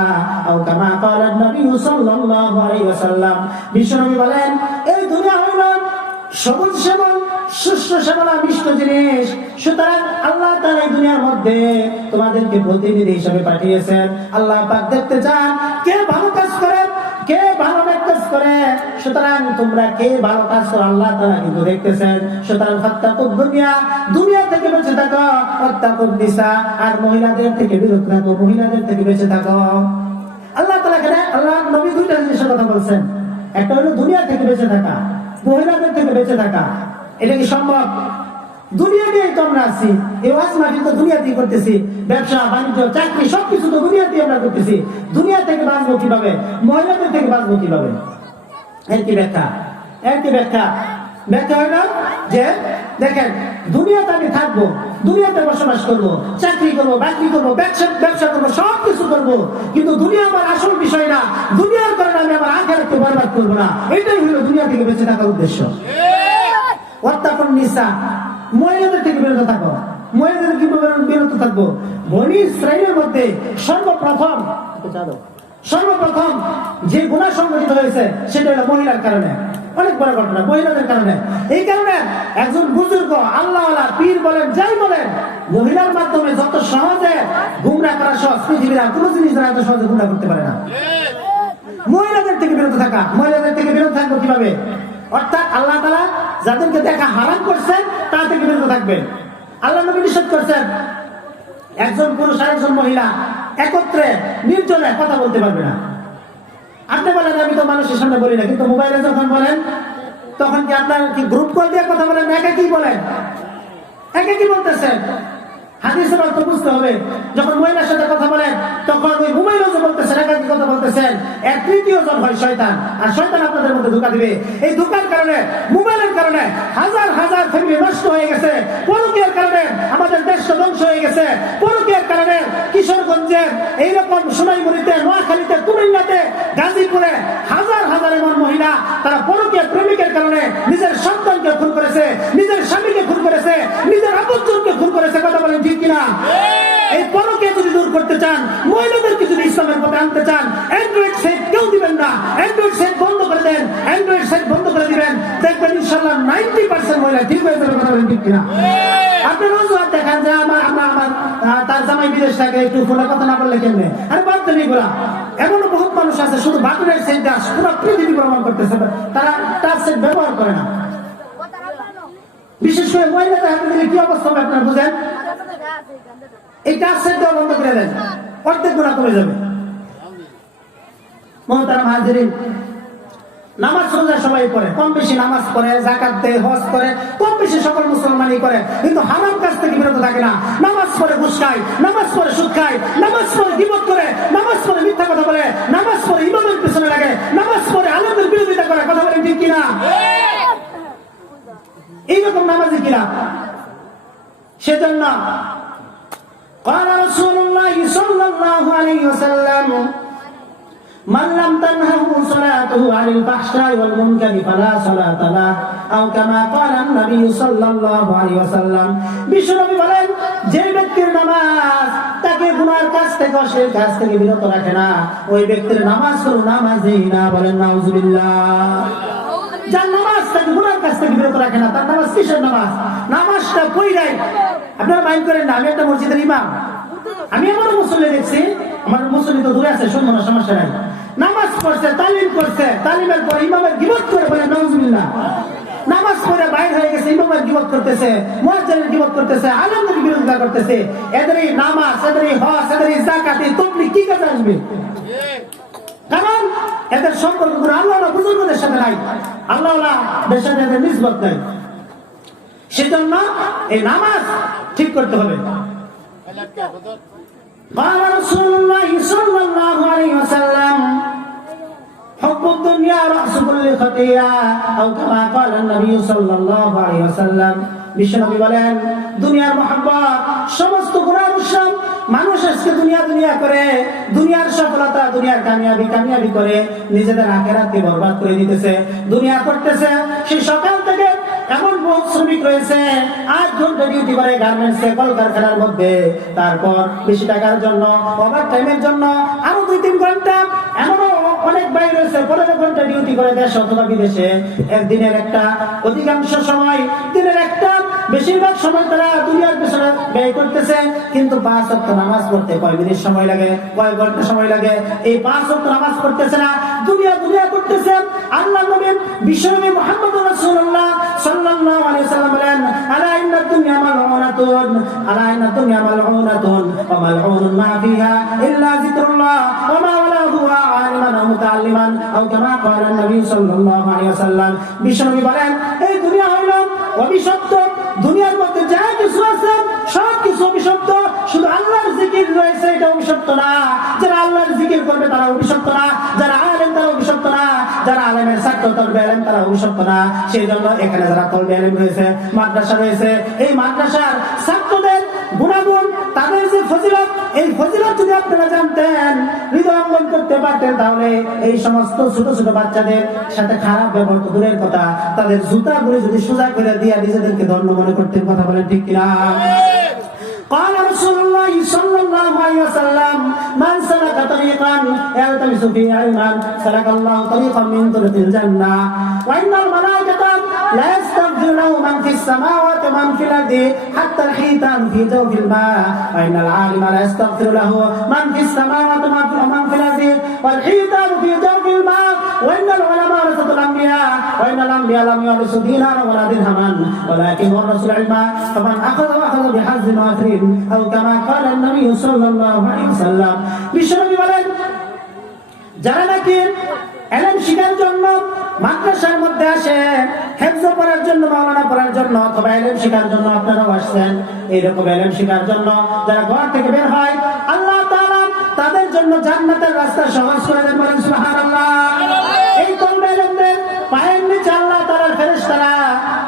আও কামা ক্বালা নবী সাল্লাল্লাহু আলাইহি ওয়াসাল্লাম। বিশ্বনবী বলেন, এই দুনিয়া হলো সবুজ শ্যামল, সুস্থ শ্যামলা মিষ্ট জিনিস। সুতরাং আল্লাহ তাআলা এই দুনিয়ার মধ্যে তোমাদেরকে প্রতিনিধি হিসেবে পাঠিয়েছেন। আল্লাহ পাক দেখতে চান কে ভালো কাজ করে, কে ভালো কাজ করে। সুতরাং তোমরা কে ভালো কাজ করো আল্লাহ তাআলা কিন্তু দেখতেছেন। সুতরাং ফাত্তাকুদ দুনিয়া, দুনিয়া থেকে বেঁচে থাকো, ওয়াত্তাকুন নিসা, আর মহিলাদের থেকে বিরত থাকো, মহিলাদের থেকে বেঁচে থাকো। আল্লাহ তাআলা এখানে আল্লাহ নবী দুইটা জিনিসের কথা বলছেন। একটা হলো দুনিয়া থেকে বেঁচে থাকা, মহিলাদের থেকে বেঁচে থাকা। এটা কি সম্ভব? দুনিয়া নিয়ে তো আমরা আছি, এই ওয়াজ মাহফিল তো দুনিয়া দিয়ে করতেছি, ব্যবসা বাণিজ্য চাকরি সবকিছু তো দুনিয়া দিয়ে আমরা করতেছি। দুনিয়া থেকে বাঁচবো কিভাবে, মহিলাদের থেকে বাঁচবো কিভাবে? এর কি ব্যাখ্যা? এর কি ব্যাখ্যা? ব্যাখ্যা হয় না যে দেখেন, দুনিয়াতে আমি থাকবো, দুনিয়াতে বসবাস করবো, চাকরি করবো, বাকরি করবো, ব্যবসা করবো, সবকিছু করবো, কিন্তু দুনিয়া আমার আসল বিষয় না। দুনিয়ার কারণে আমি আমার আখিরাতকে বরবাদ করবো না। এটাই হলো দুনিয়া থেকে বেঁচে থাকার উদ্দেশ্য। ওয়াত্তাকুন নিসা, মহিলাদের থেকে বিরত থাকো। মহিলাদের কি বিরত থাকবো? বনি ইসরাঈলের মধ্যে সর্বপ্রথম যে গুনাহ সংঘটিত হয়েছে সেটা হলো মহিলার কারণে। অনেক বড় ঘটনা, মহিলাদের কারণে। এই কারণে একজন বুজুর্গ, আল্লাহওয়ালা, পীর বলেন, যাই বলেন, মহিলার মাধ্যমে যত সহজে গুমরাহ করা সহজ, পৃথিবীর আর কোনো জিনিস দ্বারা এত সহজে গুমরাহ করতে পারে না। মহিলাদের থেকে বিরত থাকা। মহিলাদের থেকে বিরত থাকবো কিভাবে? অর্থাৎ আল্লাহ তাআলা যাদেরকে দেখা হারাম করছেন তার থেকে বিরত থাকবেন। আল্লাহ নবী নিষেধ করছেন একজন পুরুষ আর একজন মহিলা একত্রে নির্জনে কথা বলতে পারবে না। আপনি বলেন আমি তো মানুষের সামনে বলি না, কিন্তু মোবাইলে যখন বলেন তখন কি আপনার কি গ্রুপ কল দিয়ে কথা বলেন, একা কি বলেন? একা কি বলতেছেন? হাদিসের অর্থ বুঝতে হবে। যখন মহিলার সাথে কথা বলেন তখন ওই মোবাইলে যে বলতেছেন, একা কি কথা বলতেছেন, এক তৃতীয় জন হয় শয়তান, আর শয়তান আপনাদের মধ্যে ধোঁকা দিবে। এই ধোঁকার কারণে, মোবাইলের কারণে হাজার হাজার ফ্যামিলি নষ্ট হয়ে গেছে। পরকীয়ার কারণে আমাদের দেশ ধ্বংস হয়ে গেছে। পরকীয়ার কারণে কিশোরগঞ্জে, এইরকম সোনাইমুড়িতে, নোয়াখালীতে, কুমিল্লাতে, গাজীপুরে হাজার হাজার এমন মহিলা তারা পরকীয়া প্রেমিকের কারণে নিজের সন্তানকে খুন করেছে, নিজের স্বামীকে খুন করেছে, নিজের আপনজনকে খুন করেছে। কথা বলেন ঠিক কিনা? এই পরকীয়া যদি দূর করতে চান, মহিলাদেরকে যদি ইসলামের পথে আনতে চান, অ্যান্ড্রয়েড সেট কেউ দিবেন না। অ্যান্ড্রয়েড সেট বন্ধ করে দেন, অ্যান্ড্রয়েড সেট বন্ধ করে দিবেন, দেখবেন ইনশাআল্লাহ 90% মহিলা ঠিক হয়ে যাবে। কথা বলেন ঠিক কিনা? আপনি রোজগার দেখান যে আমার তার জামাই বিদেশ থাকে, একটু ফোনে কথা না বললে কেমনে? আরে বাদ দেন এগুলা। এমনও বহুত মানুষ আছে শুধু বাটনের সেট দাস পুরো পৃথিবী ভ্রমণ করতেছে, তারা টাচ সেট ব্যবহার করে না। বিশেষ করে মহিলাদের হাতে দিলে কি অবস্থা হবে আপনারা বুঝেন? এই টাচ সেট দেওয়া বন্ধ করে দেন, অর্ধেক গুনাহ কমে যাবে। মুহতারাম হাজিরিন, নামাজ রোজা সবাই পড়ে, কম বেশি নামাজ পড়ে, যাকাত দেয়, হজ করে, কম বেশি সকল মুসলমানই করে, কিন্তু হারাম কাজ থেকে বিরত থাকে না। নামাজ পড়ে ঘুষ খায়, নামাজ পড়ে সুদ খায়, নামাজ পড়ে গীবত করে, নামাজ পড়ে মিথ্যা কথা বলে, নামাজ পড়ে ইমামের পিছনে লাগে, নামাজ পড়ে আলেমদের বিরোধিতা করে। কথা বলেন ঠিক কিনা? এইরকম নামাজি কিনা? সেজন্য قال رسول الله صلى الله عليه وسلم মান লাম তানহাহু সালাতুহু আনিল ফাহশাই ওয়াল মুনকারি ফালা সালাতা লাহু আও কামা ক্বালা নবী সাল্লাল্লাহু আলাইহি ওয়াসাল্লাম। বিশ্বনবী বলেন, যে ব্যক্তির নামাজ তাকে গুনার কাজ থেকে অশ্লীল কাজ থেকে বিরত রাখে না, ওই ব্যক্তির নামাজ কোনো নামাজই না। বলেন নাউজুবিল্লাহ। যার নামাজ তাকে গুনার কাজ থেকে বিরত রাখে না, তার নামাজ কিসের নামাজ? নামাজটা কই নাই আপনারা মাইন্ড করেন না। আমি একটা মসজিদের ইমাম, আমি আমার মুসল্লি দেখছি, আমার মুসল্লি তো দূরে আছে, শুনবো না, সমস্যা নাই। নামাজ পড়ছে, তালিম করছে, তালিমের পরে ইমামের গিবত করে, বলে নাউজুবিল্লাহ। নামাজ পড়ে বাইরে হয়ে গেছে, ইমামের গিবত করতেছে, মুয়াজ্জিনের গিবত করতেছে, আলেমদের বিরোধিতা করতেছে। এদের এই নামাজ, এদের এই হজ, এদের এই যাকাত, এই তাবলীগ কি কাজে আসবে? কারণ এদের সম্পর্ক কোনো আল্লাহওয়ালা বুজুর্গদের সাথে নাই, আল্লাহওয়ালাদের সাথে এদের নিসবত নাই। সেজন্য এই নামাজ ঠিক করতে হবে। قال رسول الله صلى الله عليه وسلم حب الدنيا رأس كل خطيئة أو كما قال النبي صلى الله عليه وسلم। বিশ্বনবী বলেন, দুনিয়ার মহব্বত সমস্ত গুনার উৎস। মানুষ আজকে দুনিয়া করে, দুনিয়ার সফলতা, দুনিয়ার কামিয়াবি করে নিজেদের আখিরাতকে বরবাদ করে দিতেছে। দুনিয়া করতেছে, সেই সকাল থেকে এমন বহুত শ্রমিক রয়েছে 8 ঘন্টা ডিউটি করে গার্মেন্টসে, কলকারখানার মধ্যে, তারপর বেশি টাকার জন্য, ওভার টাইমের জন্য আরো 2-3 ঘন্টা। এমনও অনেক ভাই রয়েছে 15 ঘন্টা ডিউটি করে দেশ অথবা বিদেশে। একদিনের একটা অধিকাংশ সময়, দিনের একটা বেশিরভাগ সময় তারা দুনিয়ার পেছনে ব্যয় করতেছে। কিন্তু 5 ওয়াক্ত নামাজ পড়তে কয় মিনিট সময় লাগে, কয় ঘন্টা সময় লাগে? এই 5 ওয়াক্ত নামাজ পড়তেছে না, দুনিয়া করতেছে। আল্লাহ নবী বিশ্বনবী মুহাম্মদুর রাসূলুল্লাহ সাল্লাল্লাহু আলাইহি ওয়াসাল্লাম বলেন, আলা ইন্নাদ দুনিয়া মালউনাতুন, আলা ইন্নাদ দুনিয়া মালউনাতুন ওয়া মালউনুন মা ফিহা ইল্লা যিকরুল্লাহ ওয়া মা ওয়ালা হুয়া আলিমান ওয়া মুতাআল্লিমান আও কামা ক্বালা নবী সাল্লাল্লাহু আলাইহি ওয়াসাল্লাম। বিশ্বনবী বলেন, এই দুনিয়া হলো অভিশপ্ত। দুনিয়ার মধ্যে যা কিছু আছে সব কিছু অভিশপ্ত, শুধু আল্লাহর জিকির রয়েছে, এটা অভিশপ্ত না। যারা আল্লাহর জিকির করবে তারা অভিশপ্ত না, যারা আলেম তারা অভিশপ্ত না, যারা আলেমের ছাত্র তলবে আলেম তারা অভিশপ্ত না। সেই জন্য এখানে যারা তলবে আলেম রয়েছে, মাদ্রাসা রয়েছে, এই মাদ্রাসার ছাত্রদের গুণাগুণ, তাদের যে ফজিলত, এই ফজিলত যদি আপনারা জানতেন, হৃদয়ঙ্গম করতে পারতেন, তাহলে এই সমস্ত ছোট ছোট বাচ্চাদের সাথে খারাপ ব্যবহার তো দূরের কথা, তাদের জুতা গুলি যদি সোজা করে দিয়ে নিজেদেরকে ধন্য মনে করতেন। কথা বলেন ঠিক কিনা? قال رسول الله صلى الله عليه وسلم من سلك طريقا يلتمس فيه علما سلك الله طريقا من طرق الجنة وإن الملائكة لا يستغفر له من في السماوات ومن في الأرض حتى الحيتان في جوف الماء وإن العالم لا يستغفر له من في السماوات ومن في الأرض والحيتان في جوف الماء وإن العلماء ورثة الأنبياء وإن الأنبياء لم يورثوا دينارا ولا درهما ولكن ورثوا العلم فمن أخذ بحظ وافر أو كما قال النبي صلى الله عليه وسلم। বিশ্বনবী বলেন, যারা নাকি ইলম শিখার জন্য মাদ্রাসার মধ্যে আসে, হিফজ পড়ার জন্য, মাওলানা পড়ার জন্য, অথবা ইলম শিখার জন্য আপনারাও আসছেন, এইরকম ইলম শিখার জন্য যারা ঘর থেকে বের হয়, আল্লাহ তাআলা তাদের জন্য জান্নাতের রাস্তা সহজ করে দেন। বলেন সুবহানাল্লাহ। এই তলবে ইলমদের পায়ের নিচে আল্লাহ তাআলার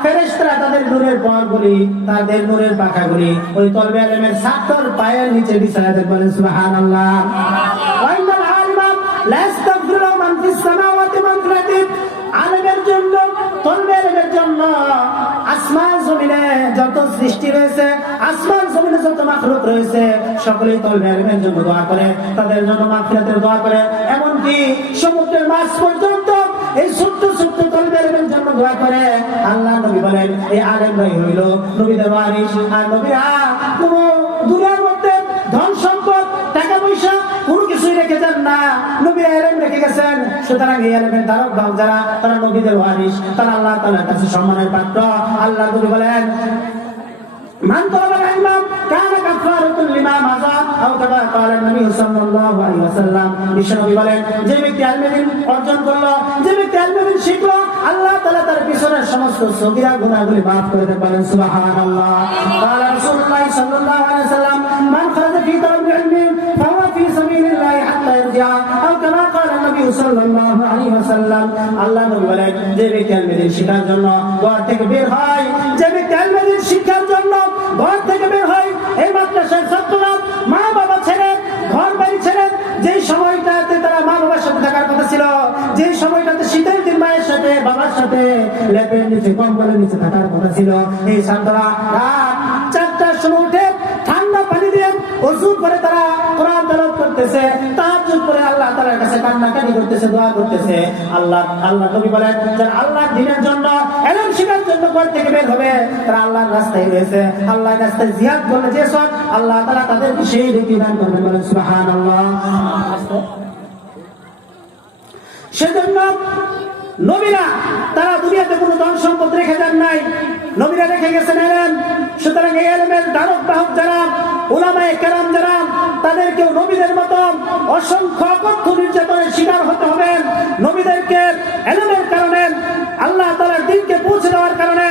ফেরেশতারা তাদের নূরের পরগুলি, তাদের নূরের পাখাগুলি ওই তলবে ইলমের ছাত্রর পায়ের নিচে বিছায়া দেন। বলেন সুবহানাল্লাহ। ওয়া ইন্নাল আলিমা লা ইস্তাগফিরু মান ফিস সামাওয়াতি ওয়া মান ফিল আরদি। আলেমের জন্য, তলবে ইলমের জন্য আসমান জমিনে যত সৃষ্টি রয়েছে, আসমান জমিনে যত মাখলুক রয়েছে, সকলেই তলবে ইলমের জন্য দোয়া করে, তাদের জন্য মাগফিরাতের দোয়া করে। এমনকি সমুদ্রের মাছ পর্যন্ত এই ছোট্ট ছোট্ট তলবে ইলমের জন্য দোয়া করে। আল্লাহ নবী বলেন, এই আলেমরাই হইল নবীদের ওয়ারিস। আর নবীরা কোন দুনিয়ার মধ্যে ধন সম্পদ, টাকা পয়সা কোনো কিছুই রেখে যান না, নবীরা ইলম রেখে গেছেন। সুতরাং এই ইলমের ধারক বাহক যারা, তারা নবীদের ওয়ারিস, তারা আল্লাহ তাআলার কাছে সম্মানের পাত্র। আল্লাহ নবী বলেন, মান তালাবা ইলমান কানা কাফারাতুন লিমা মাযা আও কামা ক্বালা নবী সাল্লাল্লাহু আলাইহি ওয়াসাল্লাম। বিশ্বনবী বলেন, যে ব্যক্তি ইলম অর্জন করলো, যে ব্যক্তি ইলম শিখলো, আল্লাহ তাআলা তার পিছনের সমস্ত সগীরা গুনাহগুলি maaf করে দেন। বলেন সুবহানাল্লাহ। ক্বালা রাসূলুল্লাহ সাল্লাল্লাহু আলাইহি ওয়াসাল্লাম, মান খারাজা ফি তালাবিল ইলমি ফাহুয়া ফি সাবিলিল্লাহি হাত্তা ইয়ারজিআ আও কামা ক্বালা নবী সাল্লাল্লাহু আলাইহি ওয়াসাল্লাম। আল্লাহ নবী বলেন, যে ব্যক্তি ইলম শিখার জন্য ঘর থেকে বের হয়, যে ব্যক্তি ইলম শিখার জন্য ঘর থেকে বের হয়, এই মাদ্রাসার ছাত্ররা মা বাবা ছেড়ে, ঘর বাড়ি ছেড়ে, যে সময়টাতে তারা মা বাবার সাথে সময়টাতে শীতের দিন মায়ের সাথে বাবার সাথে লেপের নিচে কম্বলের নিচে থাকার কথা ছিল। এই ছাত্ররা রাত 4টার সময় উঠে ঠান্ডা পানি দিয়ে ওযু করে তারা কোরআন তেলাওয়াত করতেছে, তাহাজ্জুদ করে আল্লাহ তাআলার কাছে কান্নাকাটি করতেছে, দোয়া করতেছে। আল্লাহ নবী বলেন যারা আল্লাহর দ্বীনের জন্য, ইলম শিখার জন্য ঘর থেকে বের হবে, তারা আল্লাহর রাস্তায় রয়েছে। আল্লাহর রাস্তায় জিহাদ করলে যে সব, আল্লাহ তাআলা তাদেরকে সেই নেকি দান করবেন। বলেন সুবহানাল্লাহ। সেজন্য নবীরা তারা দুনিয়াতে কোনো ধন সম্পদ রেখে যান নাই, নবীরা রেখে গেছেন ইলম। সুতরাং এই ইলমের ধারক বাহক যারা, উলামায়ে কেরাম যারা, তাদেরকেও নবীদের মতো অসংখ্য অকথ্য নির্যাতনের শিকার হতে হবে। নবীদেরকে ইলমের কারণে, আল্লাহ তাআলার দ্বীনকে পৌঁছে দেওয়ার কারণে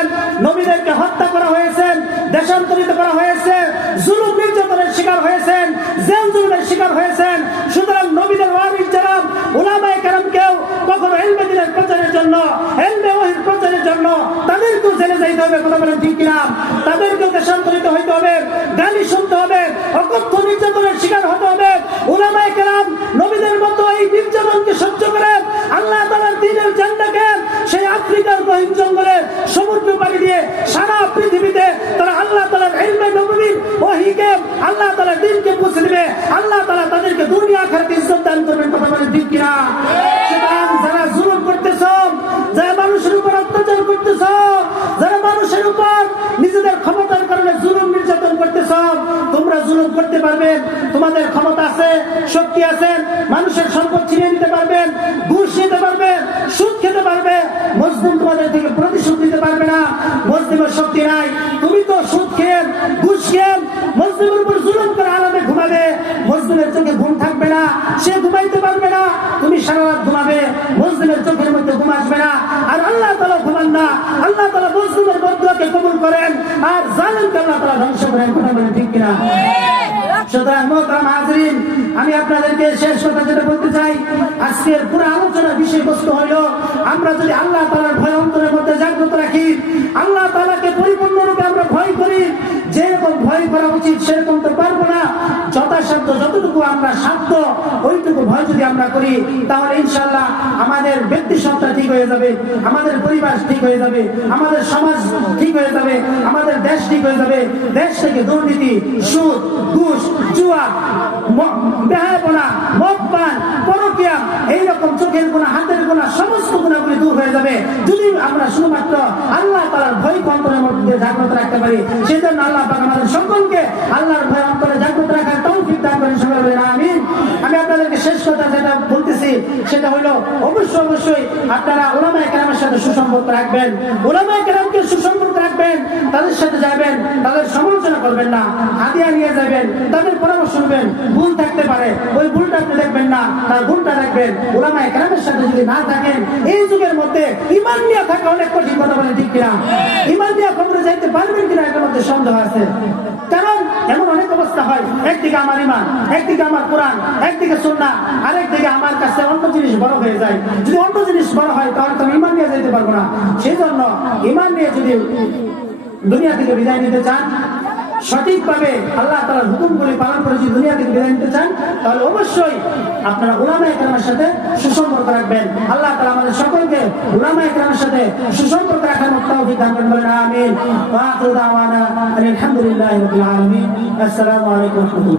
নবীদেরকে হত্যা করা হয়েছে, দেশান্তরিত করা হয়েছে, জুলুম নির্যাতনের শিকার হয়েছেন, জেল জুলুমের শিকার হয়েছেন। সুতরাং নবীদের ওয়ারিস যারা, উলামায়ে কেরামকেও কখনো ইলমে দ্বীনের প্রচারের জন্য, ইলমে ওহীর প্রচারের জন্য তাদেরকেও জেলে যাইতে হবে। কথা বলেন ঠিক কিনা? তাদেরকেও দেশান্তরিত হইতে হবে, গালি শুনতে হবে, অকথ্য নির্যাতনের শিকার হতে হবে। উলামায়ে কেরাম নবীদের মতো এই নির্যাতনকে সহ্য করে আল্লাহ তাআলার দ্বীনের ঝান্ডাকে সেই আফ্রিকার গহীন জঙ্গলে সমুদ্র পাড়ি দিয়ে সারা পৃথিবীতে তারা আল্লাহ তাআলার ইলমে নববীর ওহীকে, আল্লাহ তাআলার দ্বীনকে পৌঁছে দিবে। আল্লাহ তাআলা তাদেরকে দুনিয়া আখিরাতে ইজ্জত দান করবেন। কথা বলেন ঠিক কিনা? সুতরাং যারা জুলুম করতেছ, যারা মানুষের উপর অত্যাচার করতেছ, যারা মানুষের উপর নিজেদের ক্ষমতার কারণে জুলুম নির্যাতন করতেছ, তোমরা জুলুম করতে পারবে, তোমাদের ক্ষমতা আছে, শক্তি আছে, মানুষের সম্পদ ছিনিয়ে নিতে পারবে, ঘুষ নিতে পারবে, সুদ খেতে পারবে। মুসলিম তোমাদের থেকে প্রতিশোধ নিতে পারবে না, মুসলিমের শক্তি নাই। তুমি তো সুদ খেয়ে, ঘুষ খেয়ে মুসলিমের উপর জুলুম করে আরামে ঘুমাবে, মুসলিমের চোখে ঘুম থাকবে না, সে ঘুমাইতে পারবে না, তুমি সারা রাত ঘুমাবে, মুসলিমের চোখের মধ্যে ঘুম আসবে না। আর আল্লাহ তাআলা ঘুমান না, আল্লাহ তাআলা মুসলিমের বদদুয়াকে কবুল করেন, আর জালিমকে আল্লাহ তাআলা ধ্বংস করেন। কথা বলেন ঠিক কিনা? সুতরাং মুহতারাম হাজরিন, আমি আপনাদেরকে শেষ কথা যেটা বলতে চাই, আজকের পুরো আলোচনার বিষয়বস্তু হইল, আমরা যদি আল্লাহ তাআলার ভয় অন্তরের মধ্যে জাগ্রত রাখি, আল্লাহ তাআলাকে পরিপূর্ণরূপে আমরা ভয় করি, যেরকম ভয় করা উচিত সেরকম তো পারবো না, যথাসাধ্য যতটুকু আমরা সাধ্য ওইটুকু ভয় যদি আমরা করি, তাহলে ইনশাআল্লাহ আমাদের ব্যক্তি সত্তা ঠিক হয়ে যাবে, আমাদের পরিবার ঠিক হয়ে যাবে, আমাদের সমাজ ঠিক হয়ে যাবে, আমাদের দেশ ঠিক হয়ে যাবে। দেশ থেকে দুর্নীতি, সুদ, ঘুষ, জুয়া, বেহায়াপনা, মদপান, পরকীয়া, এইরকম চোখের গুনাহ, হাতের গুনাহ, সমস্ত গুনাহগুলি দূর হয়ে যাবে যদি আমরা শুধুমাত্র আল্লাহ তাআলার ভয় অন্তরের মধ্যে জাগ্রত রাখতে পারি। সেজন্য আল্লাহ পাক আমাদের সকলকে আল্লাহর ভয় অন্তরে জাগ্রত রাখার তৌফিক দান করেন। সবাই বলেন আমিন। আমি আপনাদেরকে শেষ কথা যেটা বলতেছি সেটা হলো, অবশ্যই আপনারা উলামায়ে কেরামের সাথে সুসম্পর্ক রাখবেন, উলামায়ে কেরামকে সুসম্পর্ক রাখবেন, তাদের সাথে যাবেন, তাদের সমালোচনা করবেন না, হাদিয়া নিয়ে যাবেন, তাদের পরামর্শ নেবেন। ভুল থাকতে পারে, ওই ভুলটা আপনি দেখবেন না, তার ভুলটা রাখবেন। উলামায়ে কেরামের সাথে যদি না থাকেন, এই যুগের মধ্যে ঈমান নিয়ে থাকা অনেক কঠিন। কথা বলেন ঠিক কিনা? ঈমান নিয়ে কবরে যাইতে পারবেন কিনা এটার মধ্যে সন্দেহ আছে। কারণ এমন অনেক অবস্থা হয়, একদিকে আমার ঈমান, একদিকে আমার কোরআন, একদিকে সুন্নাহ, আরেকদিকে আমার কাছে অন্য জিনিস বড় হয়ে যায়। যদি অন্য জিনিস বড় হয় তাহলে তো ঈমান নিয়ে যেতে পারবো না। সেই জন্য ঈমান নিয়ে যদি দুনিয়া থেকে বিদায় নিতে চান, সঠিকভাবে আল্লাহ তাআলার হুকুমগুলি পালন করে যদি দুনিয়া থেকে বিদায় নিতে চান, তাহলে অবশ্যই আপনারা উলামায়ে কেরামের সাথে সুসম্পর্ক রাখবেন। আল্লাহ তাআলা আমাদের সকলকে উলামায়ে কেরামের সাথে সুসম্পর্ক রাখার তৌফিক দান করেন। বলেন আমিন। ওয়া আখিরু দাওয়ানা আলহামদুলিল্লাহি রাব্বিল আলামিন। আসসালামু আলাইকুম।